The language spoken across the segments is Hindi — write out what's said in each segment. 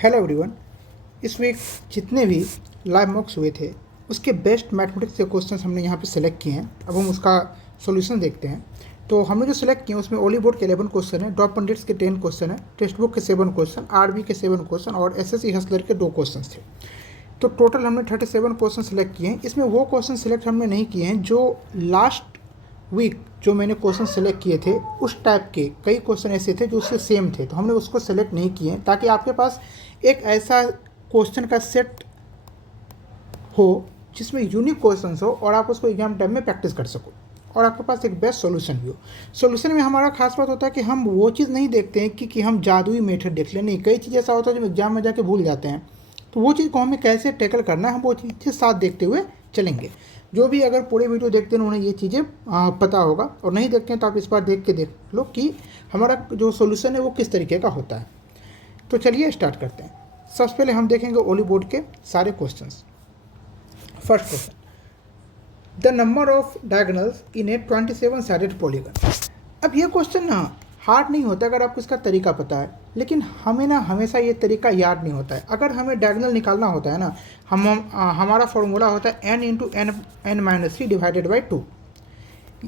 Hello everyone. इस वीक जितने भी लाइव मॉक्स हुए थे उसके बेस्ट मैथमेटिक्स के क्वेश्चंस हमने यहाँ पे सेलेक्ट किए हैं। अब हम उसका सॉल्यूशन देखते हैं। तो हमने जो सेलेक्ट किए उसमें ओली बोर्ड के 11 क्वेश्चन है, ड्रॉप पंडिट्स के 10 क्वेश्चन है, टेक्स्ट बुक के 7 क्वेश्चन, आरबी के 7 क्वेश्चन और एसएससी हसलर के 2 क्वेश्चन थे। तो टोटल हमने 37 क्वेश्चन सेलेक्ट किए हैं। इसमें वो क्वेश्चन सेलेक्ट हमने नहीं किए हैं जो लास्ट वीक जो मैंने क्वेश्चन सेलेक्ट किए थे उस टाइप के कई क्वेश्चन ऐसे थे जो उससे सेम थे, तो हमने उसको सेलेक्ट नहीं किए हैं ताकि आपके पास एक ऐसा क्वेश्चन का सेट हो जिसमें यूनिक क्वेश्चंस हो और आप उसको एग्जाम टाइम में प्रैक्टिस कर सको और आपके पास एक बेस्ट सॉल्यूशन भी हो। सॉल्यूशन में हमारा खास बात होता है कि हम वो चीज़ नहीं देखते हैं कि हम जादुई मेथड देख लें। नहीं, कई चीज़ ऐसा होता है जो एग्जाम में जाके भूल जाते हैं, तो वो चीज़ को हमें कैसे टैकल करना है हम वो चीज़ साथ देखते हुए चलेंगे। जो भी अगर पूरे वीडियो देखते हैं उन्हें ये चीज़ें पता होगा, और नहीं देखते हैं तो आप इस बार देख के देख लो कि हमारा जो सोल्यूशन है वो किस तरीके का होता है। तो चलिए स्टार्ट करते हैं। सबसे पहले हम देखेंगे ओली बोर्ड के सारे questions. First question, the number of diagonals in A 27 sided polygon. अब ये क्वेश्चन ना हार्ड नहीं होता अगर आपको इसका तरीका पता है, लेकिन हमें ना हमेशा ये तरीका याद नहीं होता है। अगर हमें डायगोनल निकालना होता है ना, हमारा फॉर्मूला होता है n into n minus 3 divided by 2।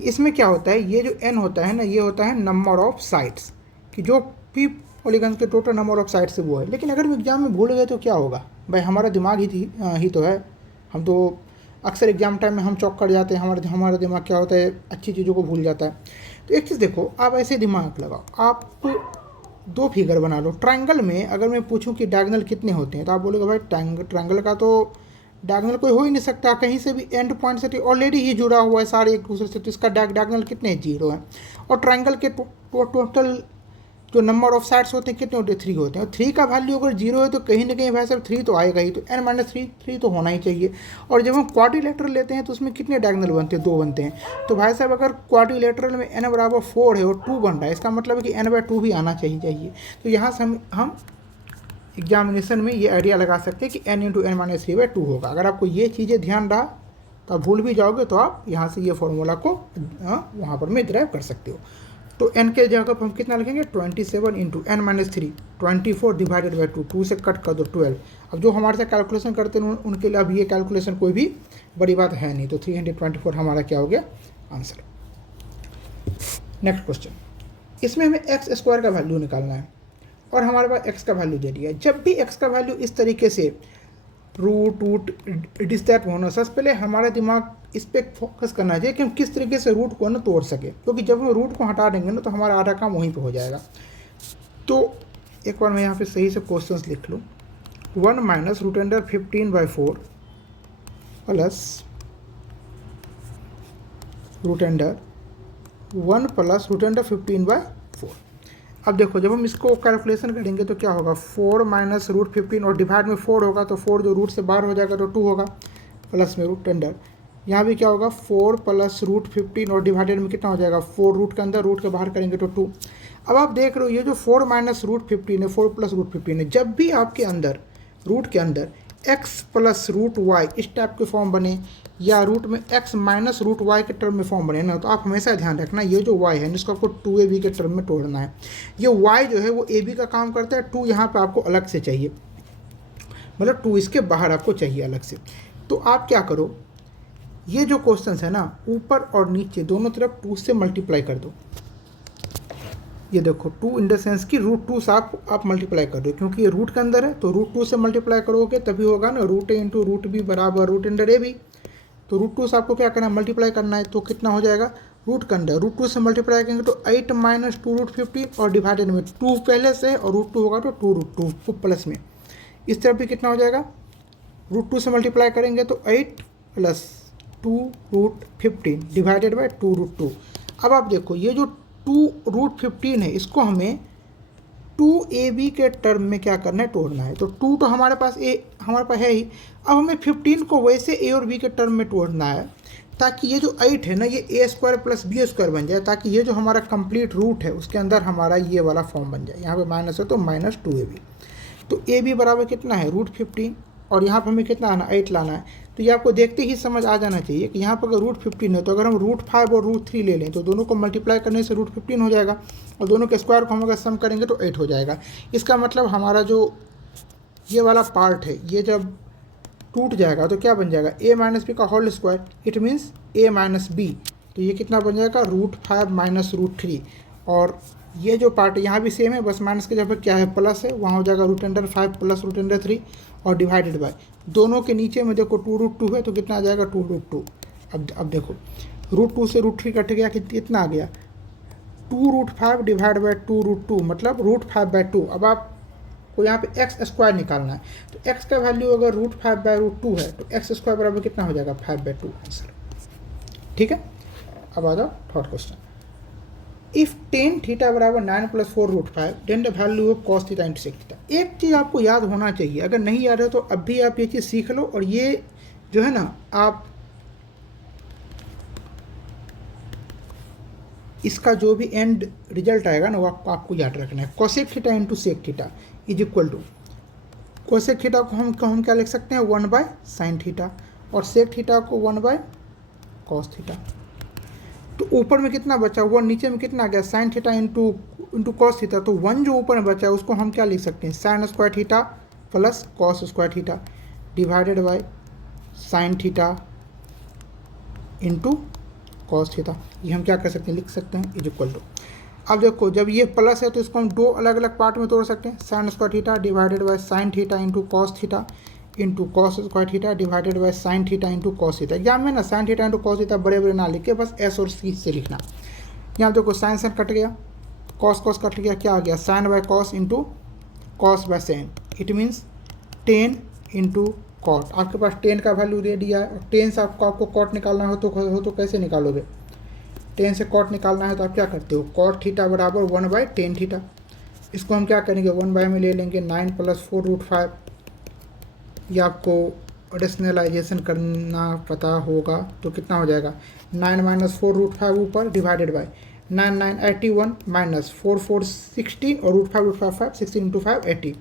इसमें क्या होता है, ये जो n होता है ना ये होता है नंबर ऑफ साइड्स, कि जो भी पॉलीगन के टोटल नंबर ऑफ साइड से वो है। लेकिन अगर हम एग्जाम में भूल गए तो क्या होगा भाई, हमारा दिमाग ही तो है। हम तो अक्सर एग्जाम टाइम में हम चौक कर जाते हैं, हमारा दिमाग क्या होता है, अच्छी चीज़ों को भूल जाता है। तो एक चीज़ देखो, आप ऐसे दिमाग लगाओ, आप 2 फिगर बना लो। ट्रायंगल में अगर मैं पूछूं कि डायगोनल कितने होते हैं तो आप बोलोगे भाई ट्रायंगल का तो डायगोनल कोई हो ही नहीं सकता, कहीं से भी एंड पॉइंट से ऑलरेडी ही जुड़ा हुआ है सारे एक दूसरे से, तो इसका डायगोनल कितने 0 है। और ट्रायंगल के टोटल जो नंबर ऑफ साइड्स होते हैं कितने होते हैं, 3 होते हैं। 3 का वैल्यू अगर 0 है तो कहीं ना कहीं भाई साहब 3 तो आएगा ही, तो n माइनस 3 तो होना ही चाहिए। और जब हम क्वाड्रिलेटरल लेते हैं तो उसमें कितने डायगोनल बनते हैं, 2 बनते हैं। तो भाई साहब अगर क्वाड्रिलेटरल में n बराबर 4 है और 2 बन रहा है, इसका मतलब है कि n/2 भी आना चाहिए। तो यहाँ से हम एग्जामिनेशन में ये आइडिया लगा सकते हैं कि n इंटू एन माइनस 3/2 होगा। अगर आपको ये चीज़ें ध्यान रहा तो आप भूल भी जाओगे, तो आप यहाँ से ये फॉर्मूला को वहाँ पर में ड्राइव कर सकते हो। तो n के जगह पर हम कितना लिखेंगे, 27 into n minus 3, 24 divided by 2, 2 से कट कर दो 12। अब जो हमारे से कैलकुलेशन करते हैं उनके लिए अब ये कैलकुलेशन कोई भी बड़ी बात है नहीं, तो 324 हमारा क्या हो गया आंसर। नेक्स्ट क्वेश्चन, इसमें हमें एक्स स्क्वायर का वैल्यू निकालना है और हमारे पास एक्स का वैल्यू दे दिया है। जब भी एक्स का वैल्यू इस तरीके से रूट डिस्टैट होना, सबसे पहले हमारा दिमाग इस पर फोकस करना चाहिए कि हम किस तरीके से रूट को ना तोड़ सके, क्योंकि जब हम रूट को हटा देंगे ना तो हमारा आधा काम वहीं पे हो जाएगा। तो एक बार मैं यहाँ पे सही से क्वेश्चंस लिख लूँ। 1 minus root under 15/4 plus root under 1 plus root under 15/4। अब देखो जब हम इसको कैलकुलेशन करेंगे तो क्या होगा, 4 माइनस रूट 15 और डिवाइड में 4 होगा, तो 4 जो रूट से बाहर हो जाएगा तो 2 होगा, प्लस में रूट अंडर यहाँ भी क्या होगा 4 प्लस रूट 15 और डिवाइडेड में कितना हो जाएगा 4 रूट के अंदर, रूट के बाहर करेंगे तो 2। अब आप देख रहे हो ये जो 4 माइनस रूट 15 है, 4 प्लस रूट 15 है। जब भी आपके अंदर रूट के अंदर x प्लस रूट वाई इस टाइप के फॉर्म बने या रूट में x माइनस रूट वाई के टर्म में फॉर्म बने ना, तो आप हमेशा ध्यान रखना ये जो y है इसको आपको 2ab के टर्म में तोड़ना है। ये y जो है वो ab का काम करता है, 2 यहाँ पे आपको अलग से चाहिए, मतलब 2 इसके बाहर आपको चाहिए अलग से। तो आप क्या करो, ये जो क्वेश्चन है ना ऊपर और नीचे दोनों तरफ 2 से मल्टीप्लाई कर दो। ये देखो 2 इन द सेंस की रूट 2 से आप मल्टीप्लाई कर दो, क्योंकि ये रूट के अंदर है तो रूट 2 से मल्टीप्लाई करोगे तभी होगा ना, root a into root B बराबर रूट अंडर ए बी। तो रूट 2 से आपको क्या करना है, मल्टीप्लाई करना है। तो कितना हो जाएगा, रूट के अंदर रूट 2 से मल्टीप्लाई करेंगे तो 8 माइनस 2 रूट 15 और डिवाइडेड में 2 पहले से और रूट 2 होगा तो 2 रूट 2 प्लस में। इस तरफ भी कितना हो जाएगा, रूट 2 से मल्टीप्लाई करेंगे तो 8 plus 2 root 15 divided by 2 root 2। अब आप देखो ये जो 2 रूट 15 है इसको हमें 2ab के टर्म में क्या करना है, तोड़ना है। तो 2 तो हमारे पास है ही। अब हमें 15 को वैसे a और b के टर्म में तोड़ना है ताकि ये जो 8 है ना ये a square plus b square बन जाए, ताकि ये जो हमारा कंप्लीट रूट है उसके अंदर हमारा ये वाला फॉर्म बन जाए। यहाँ पे माइनस है तो माइनस 2ab। तो ab बराबर कितना है रूट 15 और यहाँ पर हमें कितना आना 8 लाना है। तो ये आपको देखते ही समझ आ जाना चाहिए कि यहाँ पर अगर रूट 15 है तो अगर हम रूट 5 और रूट 3 ले लें तो दोनों को मल्टीप्लाई करने से रूट 15 हो जाएगा और दोनों के स्क्वायर को हम अगर सम करेंगे तो 8 हो जाएगा। इसका मतलब हमारा जो ये वाला पार्ट है, ये जब टूट जाएगा तो क्या बन जाएगा, ए माइनस बी का whole square, it means A minus B. तो ये कितना बन जाएगा, √5 माइनस √3। और ये जो पार्ट है यहाँ भी सेम है, बस माइनस के जगह क्या है, प्लस है, वहाँ हो जाएगा √5 प्लस √3 और डिवाइडेड बाय, दोनों के नीचे में देखो 2√2 है तो कितना आ जाएगा 2√2। अब देखो √2 से √3 कट गया, कितना आ गया 2√5 डिवाइड बाई 2√2 मतलब √5/2। अब आपको यहाँ पे एक्स स्क्वायर निकालना है, तो एक्स का वैल्यू अगर √5/√2 है तो एक्स स्क्वायर बराबर कितना हो जाएगा 5/2 आंसर। ठीक है, अब आ जाओ third question. If tan theta बराबर 9 + 4√5 then the value of cos theta into sec theta. एक चीज़ आपको याद होना चाहिए, अगर नहीं याद है तो अब भी आप ये चीज़ सीख लो, और ये जो है ना आप इसका जो भी एंड रिजल्ट आएगा ना वो आपको याद रखना है। cosec theta into sec theta is equal to, cosec theta को हम क्या लिख सकते हैं 1/sin थीटा, और sec थीटा को 1/cos थीटा। तो ऊपर में कितना बचा हुआ, नीचे में कितना आ गया sin theta into cos theta, तो 1 जो ऊपर में बचा है उसको हम क्या लिख सकते हैं sin square theta plus cos square theta divided by sin theta into cos theta. ये हम क्या कर सकते हैं, लिख सकते हैं इज इक्वल टू। अब देखो जब ये प्लस है तो इसको हम दो अलग अलग पार्ट में तोड़ सकते हैं, sin square theta divided by sin theta into cos theta into cos square theta divided by sin theta into cos theta. Exam में ना sin theta into cos theta बड़े बड़े ना लिख के बस s और c से लिखना। यहाँ देखो sin sin कट गया, cos कट गया, क्या आ गया sin by cos into cos by sin, it means tan into cot। आपके पास tan का वैल्यू दे दिया है, और tan से आपको cot निकालना हो तो कैसे निकालोगे, tan से cot निकालना है तो आप क्या करते हो, cot थीटा बराबर 1/tan थीटा। इसको हम क्या करेंगे 1 में ले लेंगे, 9 + 4√5। ये आपको रेशनलाइजेशन करना पता होगा तो कितना हो जाएगा 9 - 4√5 ऊपर डिवाइडेड बाय 9 9 81 माइनस 4 4 16 और √5 5 16 × 5 80,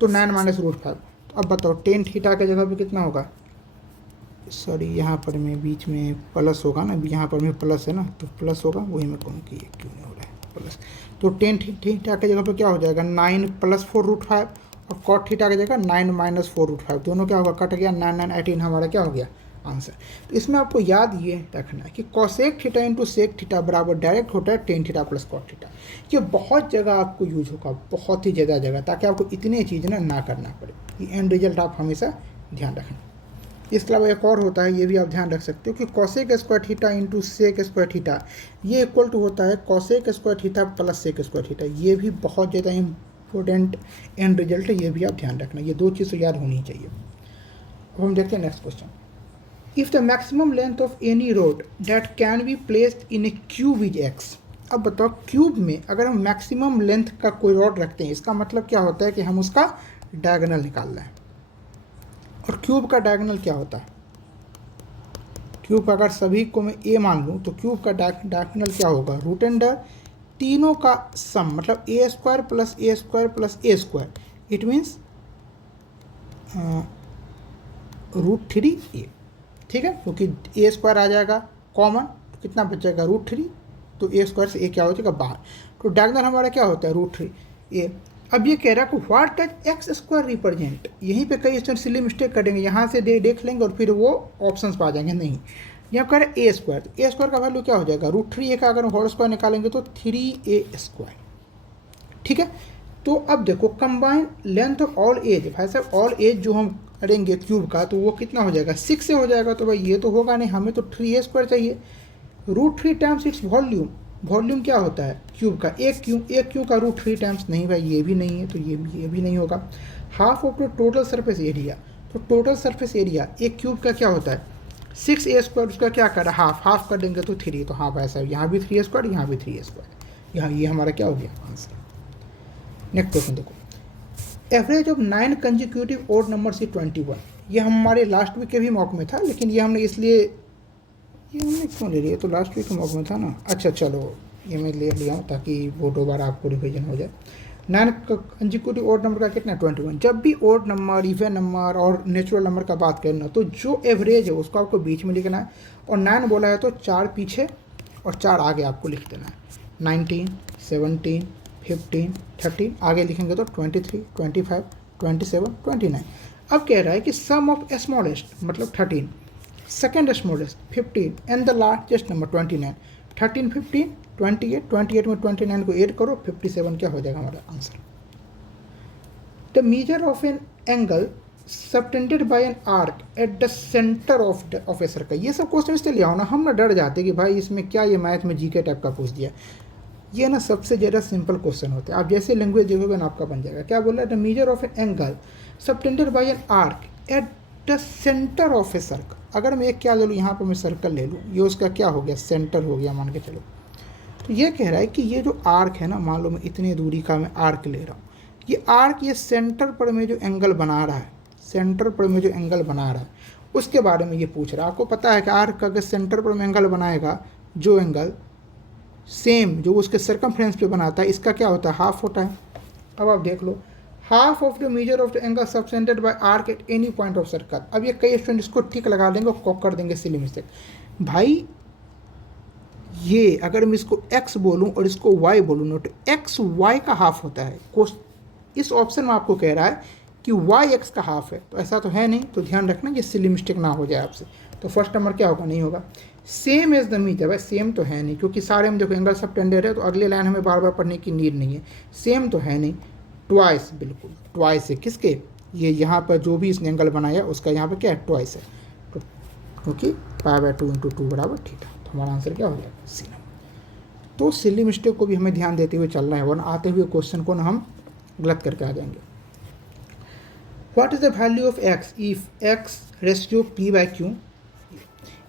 तो 9 - √5। तो अब बताओ tan थीटा के जगह पे कितना होगा, सॉरी यहाँ पर में बीच में प्लस होगा ना, यहाँ पर में प्लस है ना तो प्लस होगा, वही मैं कहूँ कि ये क्यों नहीं हो रहा है प्लस। तो tan थीटा के जगह पे क्या हो जाएगा 9 + 4√5 और cot थीटा की जगह 9 - 4√5, दोनों क्या होगा कट गया, 9 9 18 हमारा क्या हो गया आंसर। तो इसमें आपको याद ये रखना है कि cosec theta into sec theta बराबर डायरेक्ट होता है tan theta plus cot theta. ये बहुत जगह आपको यूज होगा, बहुत ही ज़्यादा जगह, ताकि आपको इतनी चीज़ें ना करना पड़े। ये एंड रिजल्ट आप हमेशा ध्यान रखें। इसके अलावा एक और होता है, ये भी आप ध्यान रख सकते हो कि cosec square theta into sec square theta ये इक्वल टू होता है cosec square theta plus sec square theta. ये भी बहुत ज़्यादा इंपॉर्टेंट एंड रिजल्ट है, ये भी आप ध्यान रखना, ये दो चीज़ें याद होनी चाहिए। अब हम देखते हैं next question. If the maximum length of any road that can be placed in A cube is x। अब बताओ क्यूब में अगर हम मैक्सिमम लेंथ का कोई रोड रखते हैं, इसका मतलब क्या होता है कि हम उसका डायगोनल निकालना है। और क्यूब का डायगोनल क्या होता है, क्यूब अगर सभी को मैं a मान लूँ तो क्यूब का डायगोनल क्या होगा, √, तीनों का सम मतलब a² + a² + a², it means √3a। ठीक है, क्योंकि a² आ जाएगा कॉमन, तो कितना बचेगा √3, तो a² से a क्या हो जाएगा बाहर, तो डायगोनल हमारा क्या होता है √3a। अब ये कह रहा है कि व्हाट डज x² रिप्रेजेंट, यहीं पे कई स्टूडेंट सिली मिस्टेक करेंगे, यहाँ से देख लेंगे और फिर वो ऑप्शंस पर आ जाएंगे, नहीं यहाँ कह रहे a², तो a² का वैल्यू क्या हो जाएगा √3a का अगर होल स्क्वायर निकालेंगे तो 3a²। ठीक है, तो अब देखो combine length of all edge, भाई साहब ऑल एज जो हम करेंगे क्यूब का तो वो कितना हो जाएगा 6 से हो जाएगा, तो भाई ये तो होगा नहीं, हमें तो 3a² चाहिए। √3 टाइम्स इट्स वॉल्यूम, वॉल्यूम क्या होता है क्यूब का, एक क्यूब का √3 टाइम्स, नहीं भाई ये भी नहीं है, तो ये भी नहीं होगा। Half of the total surface area, तो टोटल सरफेस एरिया एक क्यूब का क्या होता है 6a², उसका क्या कर रहा है हाफ कर देंगे तो 3, तो हाँ भाई साहब यहाँ भी 3a², यहाँ भी 3a², यहाँ ये हमारा क्या हो गया आंसर। नेक्स्ट क्वेश्चन देखो, average of 9 consecutive odd number से 21। ये हमारे लास्ट वीक के भी मॉक में था, लेकिन ये हमने इसलिए ये हमने क्यों ले लिया, तो लास्ट वीक के मॉक में था ना, अच्छा चलो ये मैं ले लिया हूँ ताकि वो दोबारा आपको रिविजन हो जाए। 9 कंजिक्यूटिव ओड नंबर का कितना 21। जब भी ओड नंबर, इवन नंबर और नेचुरल नंबर का बात करना तो जो एवरेज है उसको आपको बीच में लिखना है, और 9 बोला है तो 4 पीछे और 4 आगे आपको लिख देना है। 19, 17, 15, 13 आगे लिखेंगे तो 23, 25, 27, 29। अब कह रहा है कि सम ऑफ स्मॉलेस्ट मतलब 13, second smallest 15 and the largest number 29। 13, 15, 28, 28 में 29 को ऐड करो, 57 क्या हो जाएगा हमारा answer. The major of an angle subtended bye an arc at the centre of a circle. ये सब क्वेश्चन इसलिए लिया हो ना, हम ना डर जाते कि भाई इसमें क्या ये मैथ में जीके टाइप का पूछ दिया। ये ना सबसे ज़्यादा सिंपल क्वेश्चन होते हैं, आप जैसे लैंग्वेज देखोगे ना आपका बन जाएगा। क्या बोल रहा है, the major of an angle subtended bye an arc at the centre of a circle. अगर मैं एक क्या ले लूँ, यहाँ पर मैं सर्कल ले लूँ, ये उसका क्या हो गया, सेंटर हो गया मान के चलो। तो ये कह रहा है कि ये जो आर्क है ना, मान लो मैं इतनी दूरी का मैं आर्क ले रहा हूँ, ये आर्क ये सेंटर पर में जो एंगल बना रहा है, सेंटर पर में जो एंगल बना रहा है उसके बारे में ये पूछ रहा है। आपको पता है कि आर्क का अगर सेंटर पर में एंगल बनाएगा, जो एंगल सेम जो उसके सर्कमफ्रेंस पे बनाता है, इसका क्या होता है, हाफ होता है। अब आप देख लो, half of the major of the angle subtended by arc at any point of circle. अब ये कई स्टूडेंट इसको ठीक लगा देंगे और कॉक कर देंगे सिली मिस्टेक। भाई ये अगर मैं इसको x बोलूं और इसको y बोलूं ना, तो x y का हाफ होता है। इस ऑप्शन में आपको कह रहा है कि y x का हाफ है, तो ऐसा तो है नहीं, तो ध्यान रखना ये सिली मिस्टेक ना हो जाए आपसे। तो फर्स्ट नंबर क्या होगा, नहीं होगा। सेम एज द मीटर, भाई सेम तो है नहीं, क्योंकि सारे में देखो एंगल सबटेंडेड है, तो अगले लाइन हमें बार बार पढ़ने की नीड नहीं है। सेम तो है नहीं, ट्वाइस, बिल्कुल ट्वाइस है। किसके, ये यहाँ पर जो भी इसने एंगल बनाया उसका यहाँ पर क्या है, ट्वाइस है, तो क्योंकि π/2 × 2 बराबर थीटा। तो हमारा आंसर क्या हो जाएगा, सी नंबर। तो सिली मिस्टेक को भी हमें ध्यान देते हुए चलना है, वरना आते हुए क्वेश्चन को ना हम गलत करके आ जाएंगे। What is the value of x if x ratio p/q।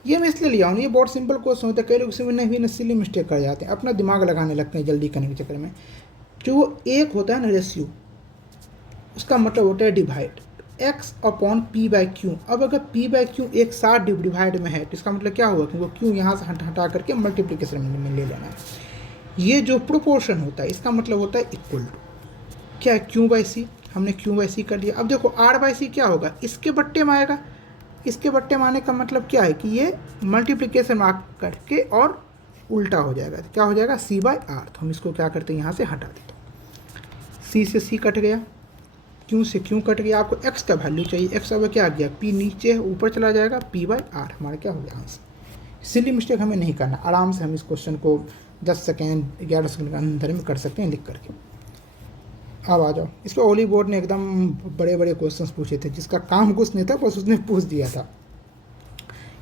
ये मैं इसलिए लिया हूँ, ये बहुत सिंपल क्वेश्चन होता है, कई लोग इसमें नहीं भी सिली मिस्टेक कर जाते हैं, अपना दिमाग लगाने लगते हैं जल्दी करने के चक्कर में। जो एक होता है ना रेशियो, उसका मतलब होता है डिवाइड, x अपॉन p/q। अब अगर p/q एक साथ डिवाइड में है तो इसका मतलब क्या होगा कि वो q यहाँ से हटा करके मल्टीप्लिकेशन में ले लेना है। ये जो प्रोपोर्शन होता है इसका मतलब होता है इक्वल टू क्या है, q/c। हमने q/c कर लिया। अब देखो r/c क्या होगा, इसके बट्टे में आएगा। इसके बट्टे में आने का मतलब क्या है कि ये मल्टीप्लिकेशन में करके और उल्टा हो जाएगा, तो क्या हो जाएगा, c/r। तो हम इसको क्या करते हैं, यहाँ से हटा देते हैं, c से c कट गया, q से q कट गया। आपको x का वैल्यू चाहिए, x अब क्या आ गया, p नीचे ऊपर चला जाएगा, p/r हमारा क्या हो गया आंसर। सिली मिस्टेक हमें नहीं करना, आराम से हम इस क्वेश्चन को 10 सेकेंड 11 सेकेंड के अंदर में कर सकते हैं लिख करके। अब आ जाओ, इस पर ओली बोर्ड ने एकदम बड़े बड़े क्वेश्चंस पूछे थे, जिसका काम कुछ नहीं था, बस उसने पूछ दिया था।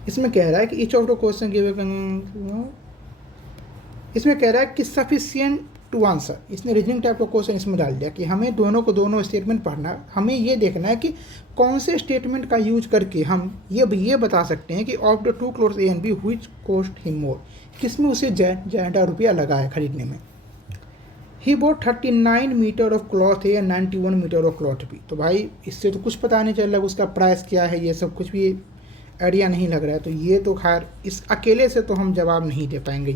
इसमें कह रहा है कि each of the question given, इसमें कह रहा है कि सफिशिएंट टू आंसर। इसने रीजनिंग टाइप का क्वेश्चन इसमें डाल दिया कि हमें दोनों को दोनों स्टेटमेंट पढ़ना है। हमें ये देखना है कि कौन से स्टेटमेंट का यूज करके हम ये बता सकते हैं कि of the 2 clothes A and B which cost him more, किसमें उसे ज़्यादा रुपया लगा है खरीदने में। He bought 39 metre of cloth है या 91 मीटर ऑफ क्लॉथ भी। तो भाई इससे तो कुछ पता नहीं चल रहा उसका प्राइस क्या है, ये सब कुछ भी आइडिया नहीं लग रहा है। तो ये तो खैर इस अकेले से तो हम जवाब नहीं दे पाएंगे,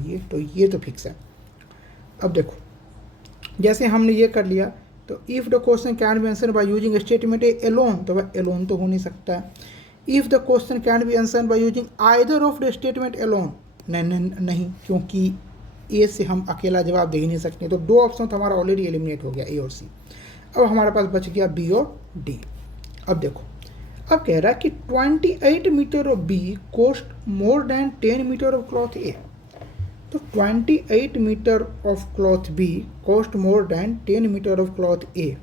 ये तो फिक्स है। अब देखो, जैसे हमने ये कर लिया, तो if the question can be answer by using statement A alone, तो भाई एलोन तो हो नहीं सकता है। If the question can be answer by using either of the statement alone, नहीं, क्योंकि ए से हम अकेला जवाब दे ही नहीं सकते। तो दो ऑप्शन तो हमारा ऑलरेडी एलिमिनेट हो गया, ए और सी। अब हमारे पास बच गया बी और डी। अब देखो, अब कह रहा है कि 28 metre of B cost more than 10 metre of cloth A. तो 28 metre of cloth B cost more than 10 metre of cloth A.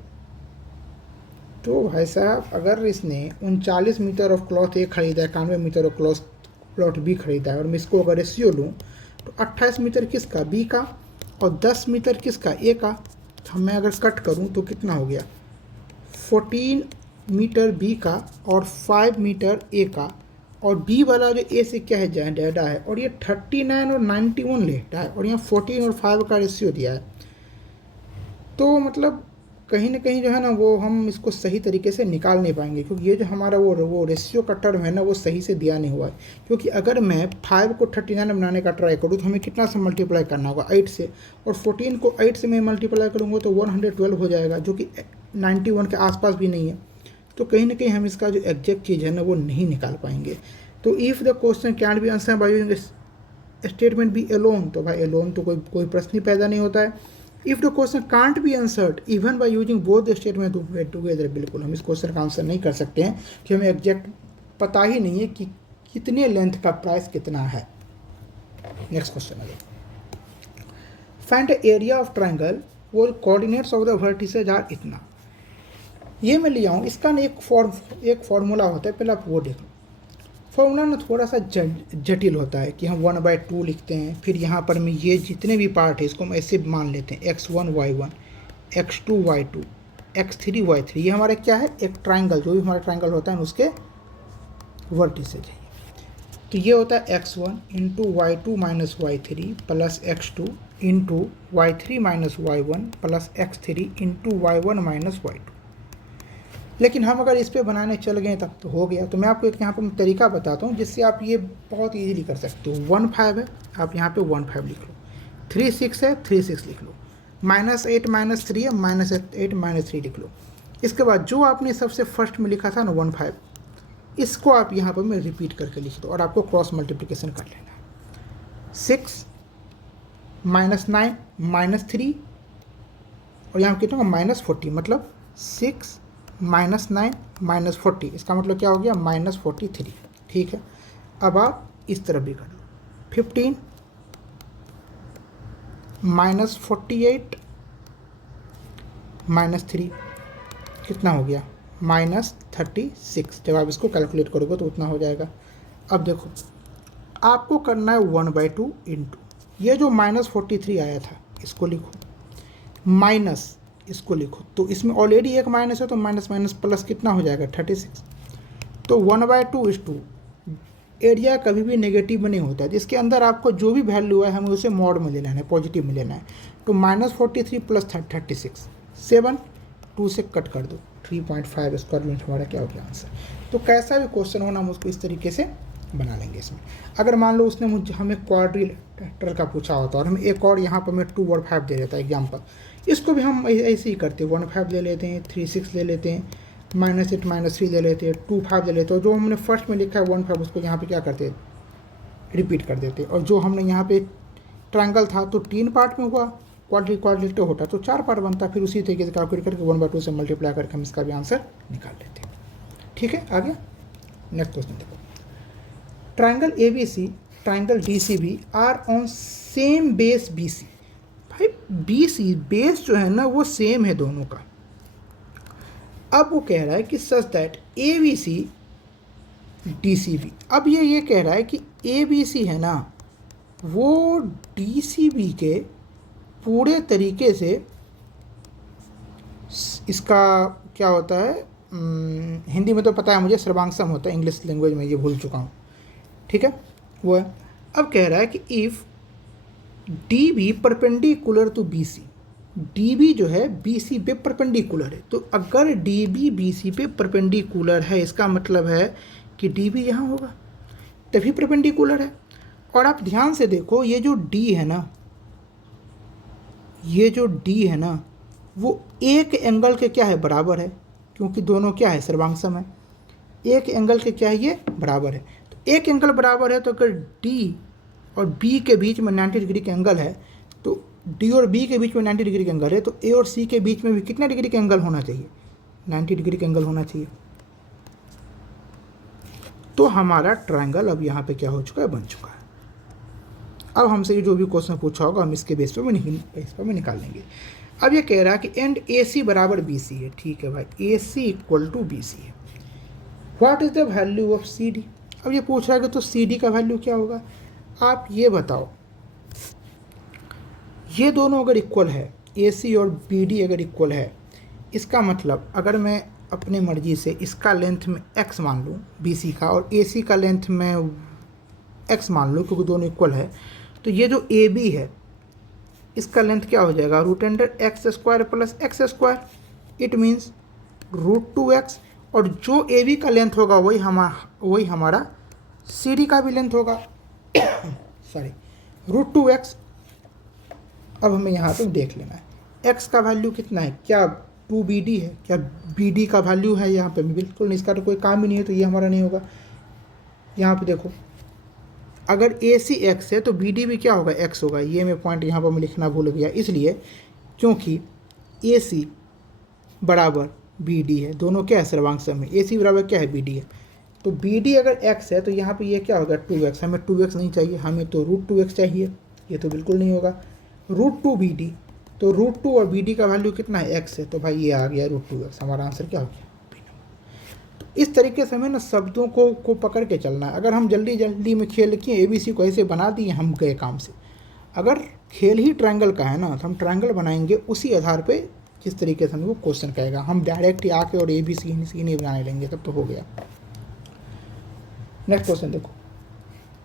तो भाई साहब, अगर इसने 39 मीटर ऑफ क्लॉथ ए खरीदा है, 91 मीटर ऑफ क्लॉथ बी खरीदा है, और मैं इसको अगर रेशियो लूँ तो 28 मीटर किसका, बी का, और 10 मीटर किसका, ए का। तो मैं अगर कट करूं तो कितना हो गया, 14 मीटर बी का और 5 मीटर ए का, और बी वाला जो ए से क्या है, ज़्यादा है, और ये 39 और 91 लेता है, और यहाँ 14 और 5 का रेशियो दिया है। तो मतलब कहीं ना कहीं जो है ना, वो हम इसको सही तरीके से निकाल नहीं पाएंगे, क्योंकि ये जो हमारा वो रेशियो का टर्म है ना, वो सही से दिया नहीं हुआ है। क्योंकि अगर मैं 5 को 39 बनाने का ट्राई करूँ तो हमें कितना से मल्टीप्लाई करना होगा, 8 से, और 14 को 8 से मैं मल्टीप्लाई करूँगा तो 112 हो जाएगा, जो कि 91 के आसपास भी नहीं है। तो कहीं ना कहीं हम इसका जो एग्जैक्ट चीज़ है ना, वो नहीं निकाल पाएंगे। तो if the question can be answer by using statement B alone, तो भाई एलोन तो कोई प्रश्न ही पैदा नहीं होता है। If the question can't be answered even by using both the statement together, बिल्कुल हम इस क्वेश्चन का आंसर नहीं कर सकते हैं कि हमें एग्जैक्ट पता ही नहीं है कि कितने लेंथ का प्राइस कितना है। नेक्स्ट क्वेश्चन है, find the area of triangle वो coordinates of the vertices are इतना। ये मैं ले आऊँ, इसका ना एक फॉर्मूला होता है, पहले आप वो देख लो। फॉर्मूला ना थोड़ा सा जटिल होता है कि हम 1/2 लिखते हैं, फिर यहाँ पर में ये जितने भी पार्ट है इसको हम ऐसे मान लेते हैं x1 y1 x2 y2 x3 y3। ये हमारा क्या है, एक ट्राइंगल, जो भी हमारा ट्राइंगल होता है उसके वर्टिसेज है। तो ये होता है x1 into y2 minus y3 plus x2 into y3 minus y1 plus x3 into y1 minus y2। लेकिन हम अगर इस पे बनाने चल गए तब तो हो गया। तो मैं आपको एक यहाँ पर तरीका बताता हूँ जिससे आप ये बहुत इजीली कर सकते हो। 1/5 है, आप यहाँ पे 1/5 लिख लो। 3/6 है, 3/6 लिख लो। -8 -3 है, -8 -3 लिख लो। इसके बाद जो आपने सबसे फर्स्ट में लिखा था ना 1/5, इसको आप यहाँ पर मैं रिपीट करके लिख दो और आपको क्रॉस मल्टीप्लिकेशन कर लेना है। 6 -9 -3 और यहाँ कितना होगा -40, मतलब 6 -9 -40, इसका मतलब क्या हो गया -43। ठीक है, अब आप इस तरफ भी कर लो। 15 -48 -3 कितना हो गया -36। जब आप इसको कैलकुलेट करोगे तो उतना हो जाएगा। अब देखो आपको करना है 1/2 इंटू ये जो -43 आया था इसको लिखो, माइनस इसको लिखो। तो इसमें ऑलरेडी एक माइनस है तो माइनस माइनस प्लस कितना हो जाएगा 36। तो 1/2 एरिया कभी भी नेगेटिव नहीं होता है, जिसके अंदर आपको जो भी वैल्यू है हमें उसे मॉड में ले लेना है, पॉजिटिव में लेना है। तो -43 प्लस 36 7, 2 से कट कर दो 3.5 स्क्वायर यूनिट हमारा क्या हो गया आंसर। तो कैसा भी क्वेश्चन हो ना हम उसको इस तरीके से बना लेंगे। इसमें अगर मान लो उसने मुझे हमें क्वाड्रिलेटरल का पूछा होता और हम एक और यहाँ पर मैं 2 और 5 दे देता एग्जाम्पल, इसको भी हम ऐसे ही करते हैं। 1/5 ले लेते हैं, 3/6 ले लेते हैं, -8 -3 ले लेते हैं, 2/5 ले लेते हैं। और जो हमने फर्स्ट में लिखा है 1/5 उसको यहाँ पे क्या करते हैं, रिपीट कर देते हैं। और जो हमने यहाँ पे ट्रायंगल था तो 3 पार्ट में हुआ, क्वाड्रिलेटरल होता तो 4 पार्ट बनता। फिर उसी तरीके से कैलकुलेट करके 1/2 से मल्टीप्लाई करके हम इसका भी आंसर निकाल लेते हैं। ठीक है, आगे नेक्स्ट क्वेश्चन देखो। Triangle ABC, triangle DCB are on same base BC। भाई BC बेस जो है ना वो सेम है दोनों का। अब वो कह रहा है कि सच दैट ABC DCB, अब ये कह रहा है कि ABC है ना वो DCB के पूरे तरीके से, इसका क्या होता है हिंदी में तो पता है मुझे, सर्वांगसम होता है, इंग्लिश लैंग्वेज में ये भूल चुका हूँ। ठीक है, वो है। अब कह रहा है कि if DB perpendicular to BC, DB जो है BC पे परपेंडिकुलर है। तो अगर DB BC पे परपेंडिकुलर है इसका मतलब है कि DB यहाँ होगा, तभी परपेंडिकुलर है। और आप ध्यान से देखो ये जो D है ना, ये जो D है ना वो एक एंगल के क्या है, बराबर है, क्योंकि दोनों क्या है, सर्वांगसम है। एक एंगल के क्या है, ये बराबर है। तो एक एंगल बराबर है तो अगर D और B के बीच में 90 डिग्री का एंगल है, तो D और B के बीच में 90 डिग्री का एंगल है, तो A और C के बीच में भी कितना डिग्री का एंगल होना चाहिए, 90 डिग्री का एंगल होना चाहिए। तो हमारा ट्रायंगल अब यहाँ पे क्या हो चुका है, बन चुका है। अब हमसे जो भी क्वेश्चन पूछा होगा हम इसके बेस पर में निकाल लेंगे। अब ये कह रहा है कि एंड AC बराबर BC है। ठीक है भाई, AC इक्वल टू BC है। What is the value of CD। अब ये पूछ रहा है कि तो CD का वैल्यू क्या होगा। आप ये बताओ, ये दोनों अगर इक्वल है, AC और BD अगर इक्वल है, इसका मतलब अगर मैं अपने मर्जी से इसका लेंथ में x मान लूँ BC का, और AC का लेंथ में x मान लूँ, क्योंकि दोनों इक्वल है, तो ये जो AB है इसका लेंथ क्या हो जाएगा, √x² plus x²। It means √2x। और जो AB का लेंथ होगा वही हमारा CD का भी लेंथ होगा, सॉरी √2x। अब हमें यहाँ पे देख लेना है x का वैल्यू कितना है, क्या 2BD है, क्या BD का वैल्यू है यहाँ पे, बिल्कुल नहीं, इसका तो कोई काम ही नहीं है, तो ये हमारा नहीं होगा। यहाँ पे देखो अगर AC x है तो BD भी क्या होगा, x होगा। ये मैं पॉइंट यहाँ पर मैं लिखना भूल गया, इसलिए क्योंकि ए सी बराबर बी डी है, दोनों क्या है सर्वांग सम है, ए सी बराबर क्या है बी डी है। तो बी डी अगर एक्स है तो यहाँ पे ये क्या होगा 2x, हमें 2x नहीं चाहिए, हमें तो √2x चाहिए, ये तो बिल्कुल नहीं होगा। √2 बी डी, तो √2 और बी डी का वैल्यू कितना है x है, तो भाई ये आ गया √2x, हमारा आंसर क्या हो गया। तो इस तरीके से हमें ना शब्दों को पकड़ के चलना है। अगर हम जल्दी जल्दी में खेल किए ए बी सी को ऐसे बना दिए हम गए काम से। अगर खेल ही ट्रायंगल का है ना तो हम ट्रायंगल बनाएंगे उसी आधार पे जिस तरीके से हमें वो क्वेश्चन कहेगा। हम डायरेक्ट ही आके और ए बी सी नहीं बनाने लेंगे, तब तो हो गया। नेक्स्ट क्वेश्चन देखो,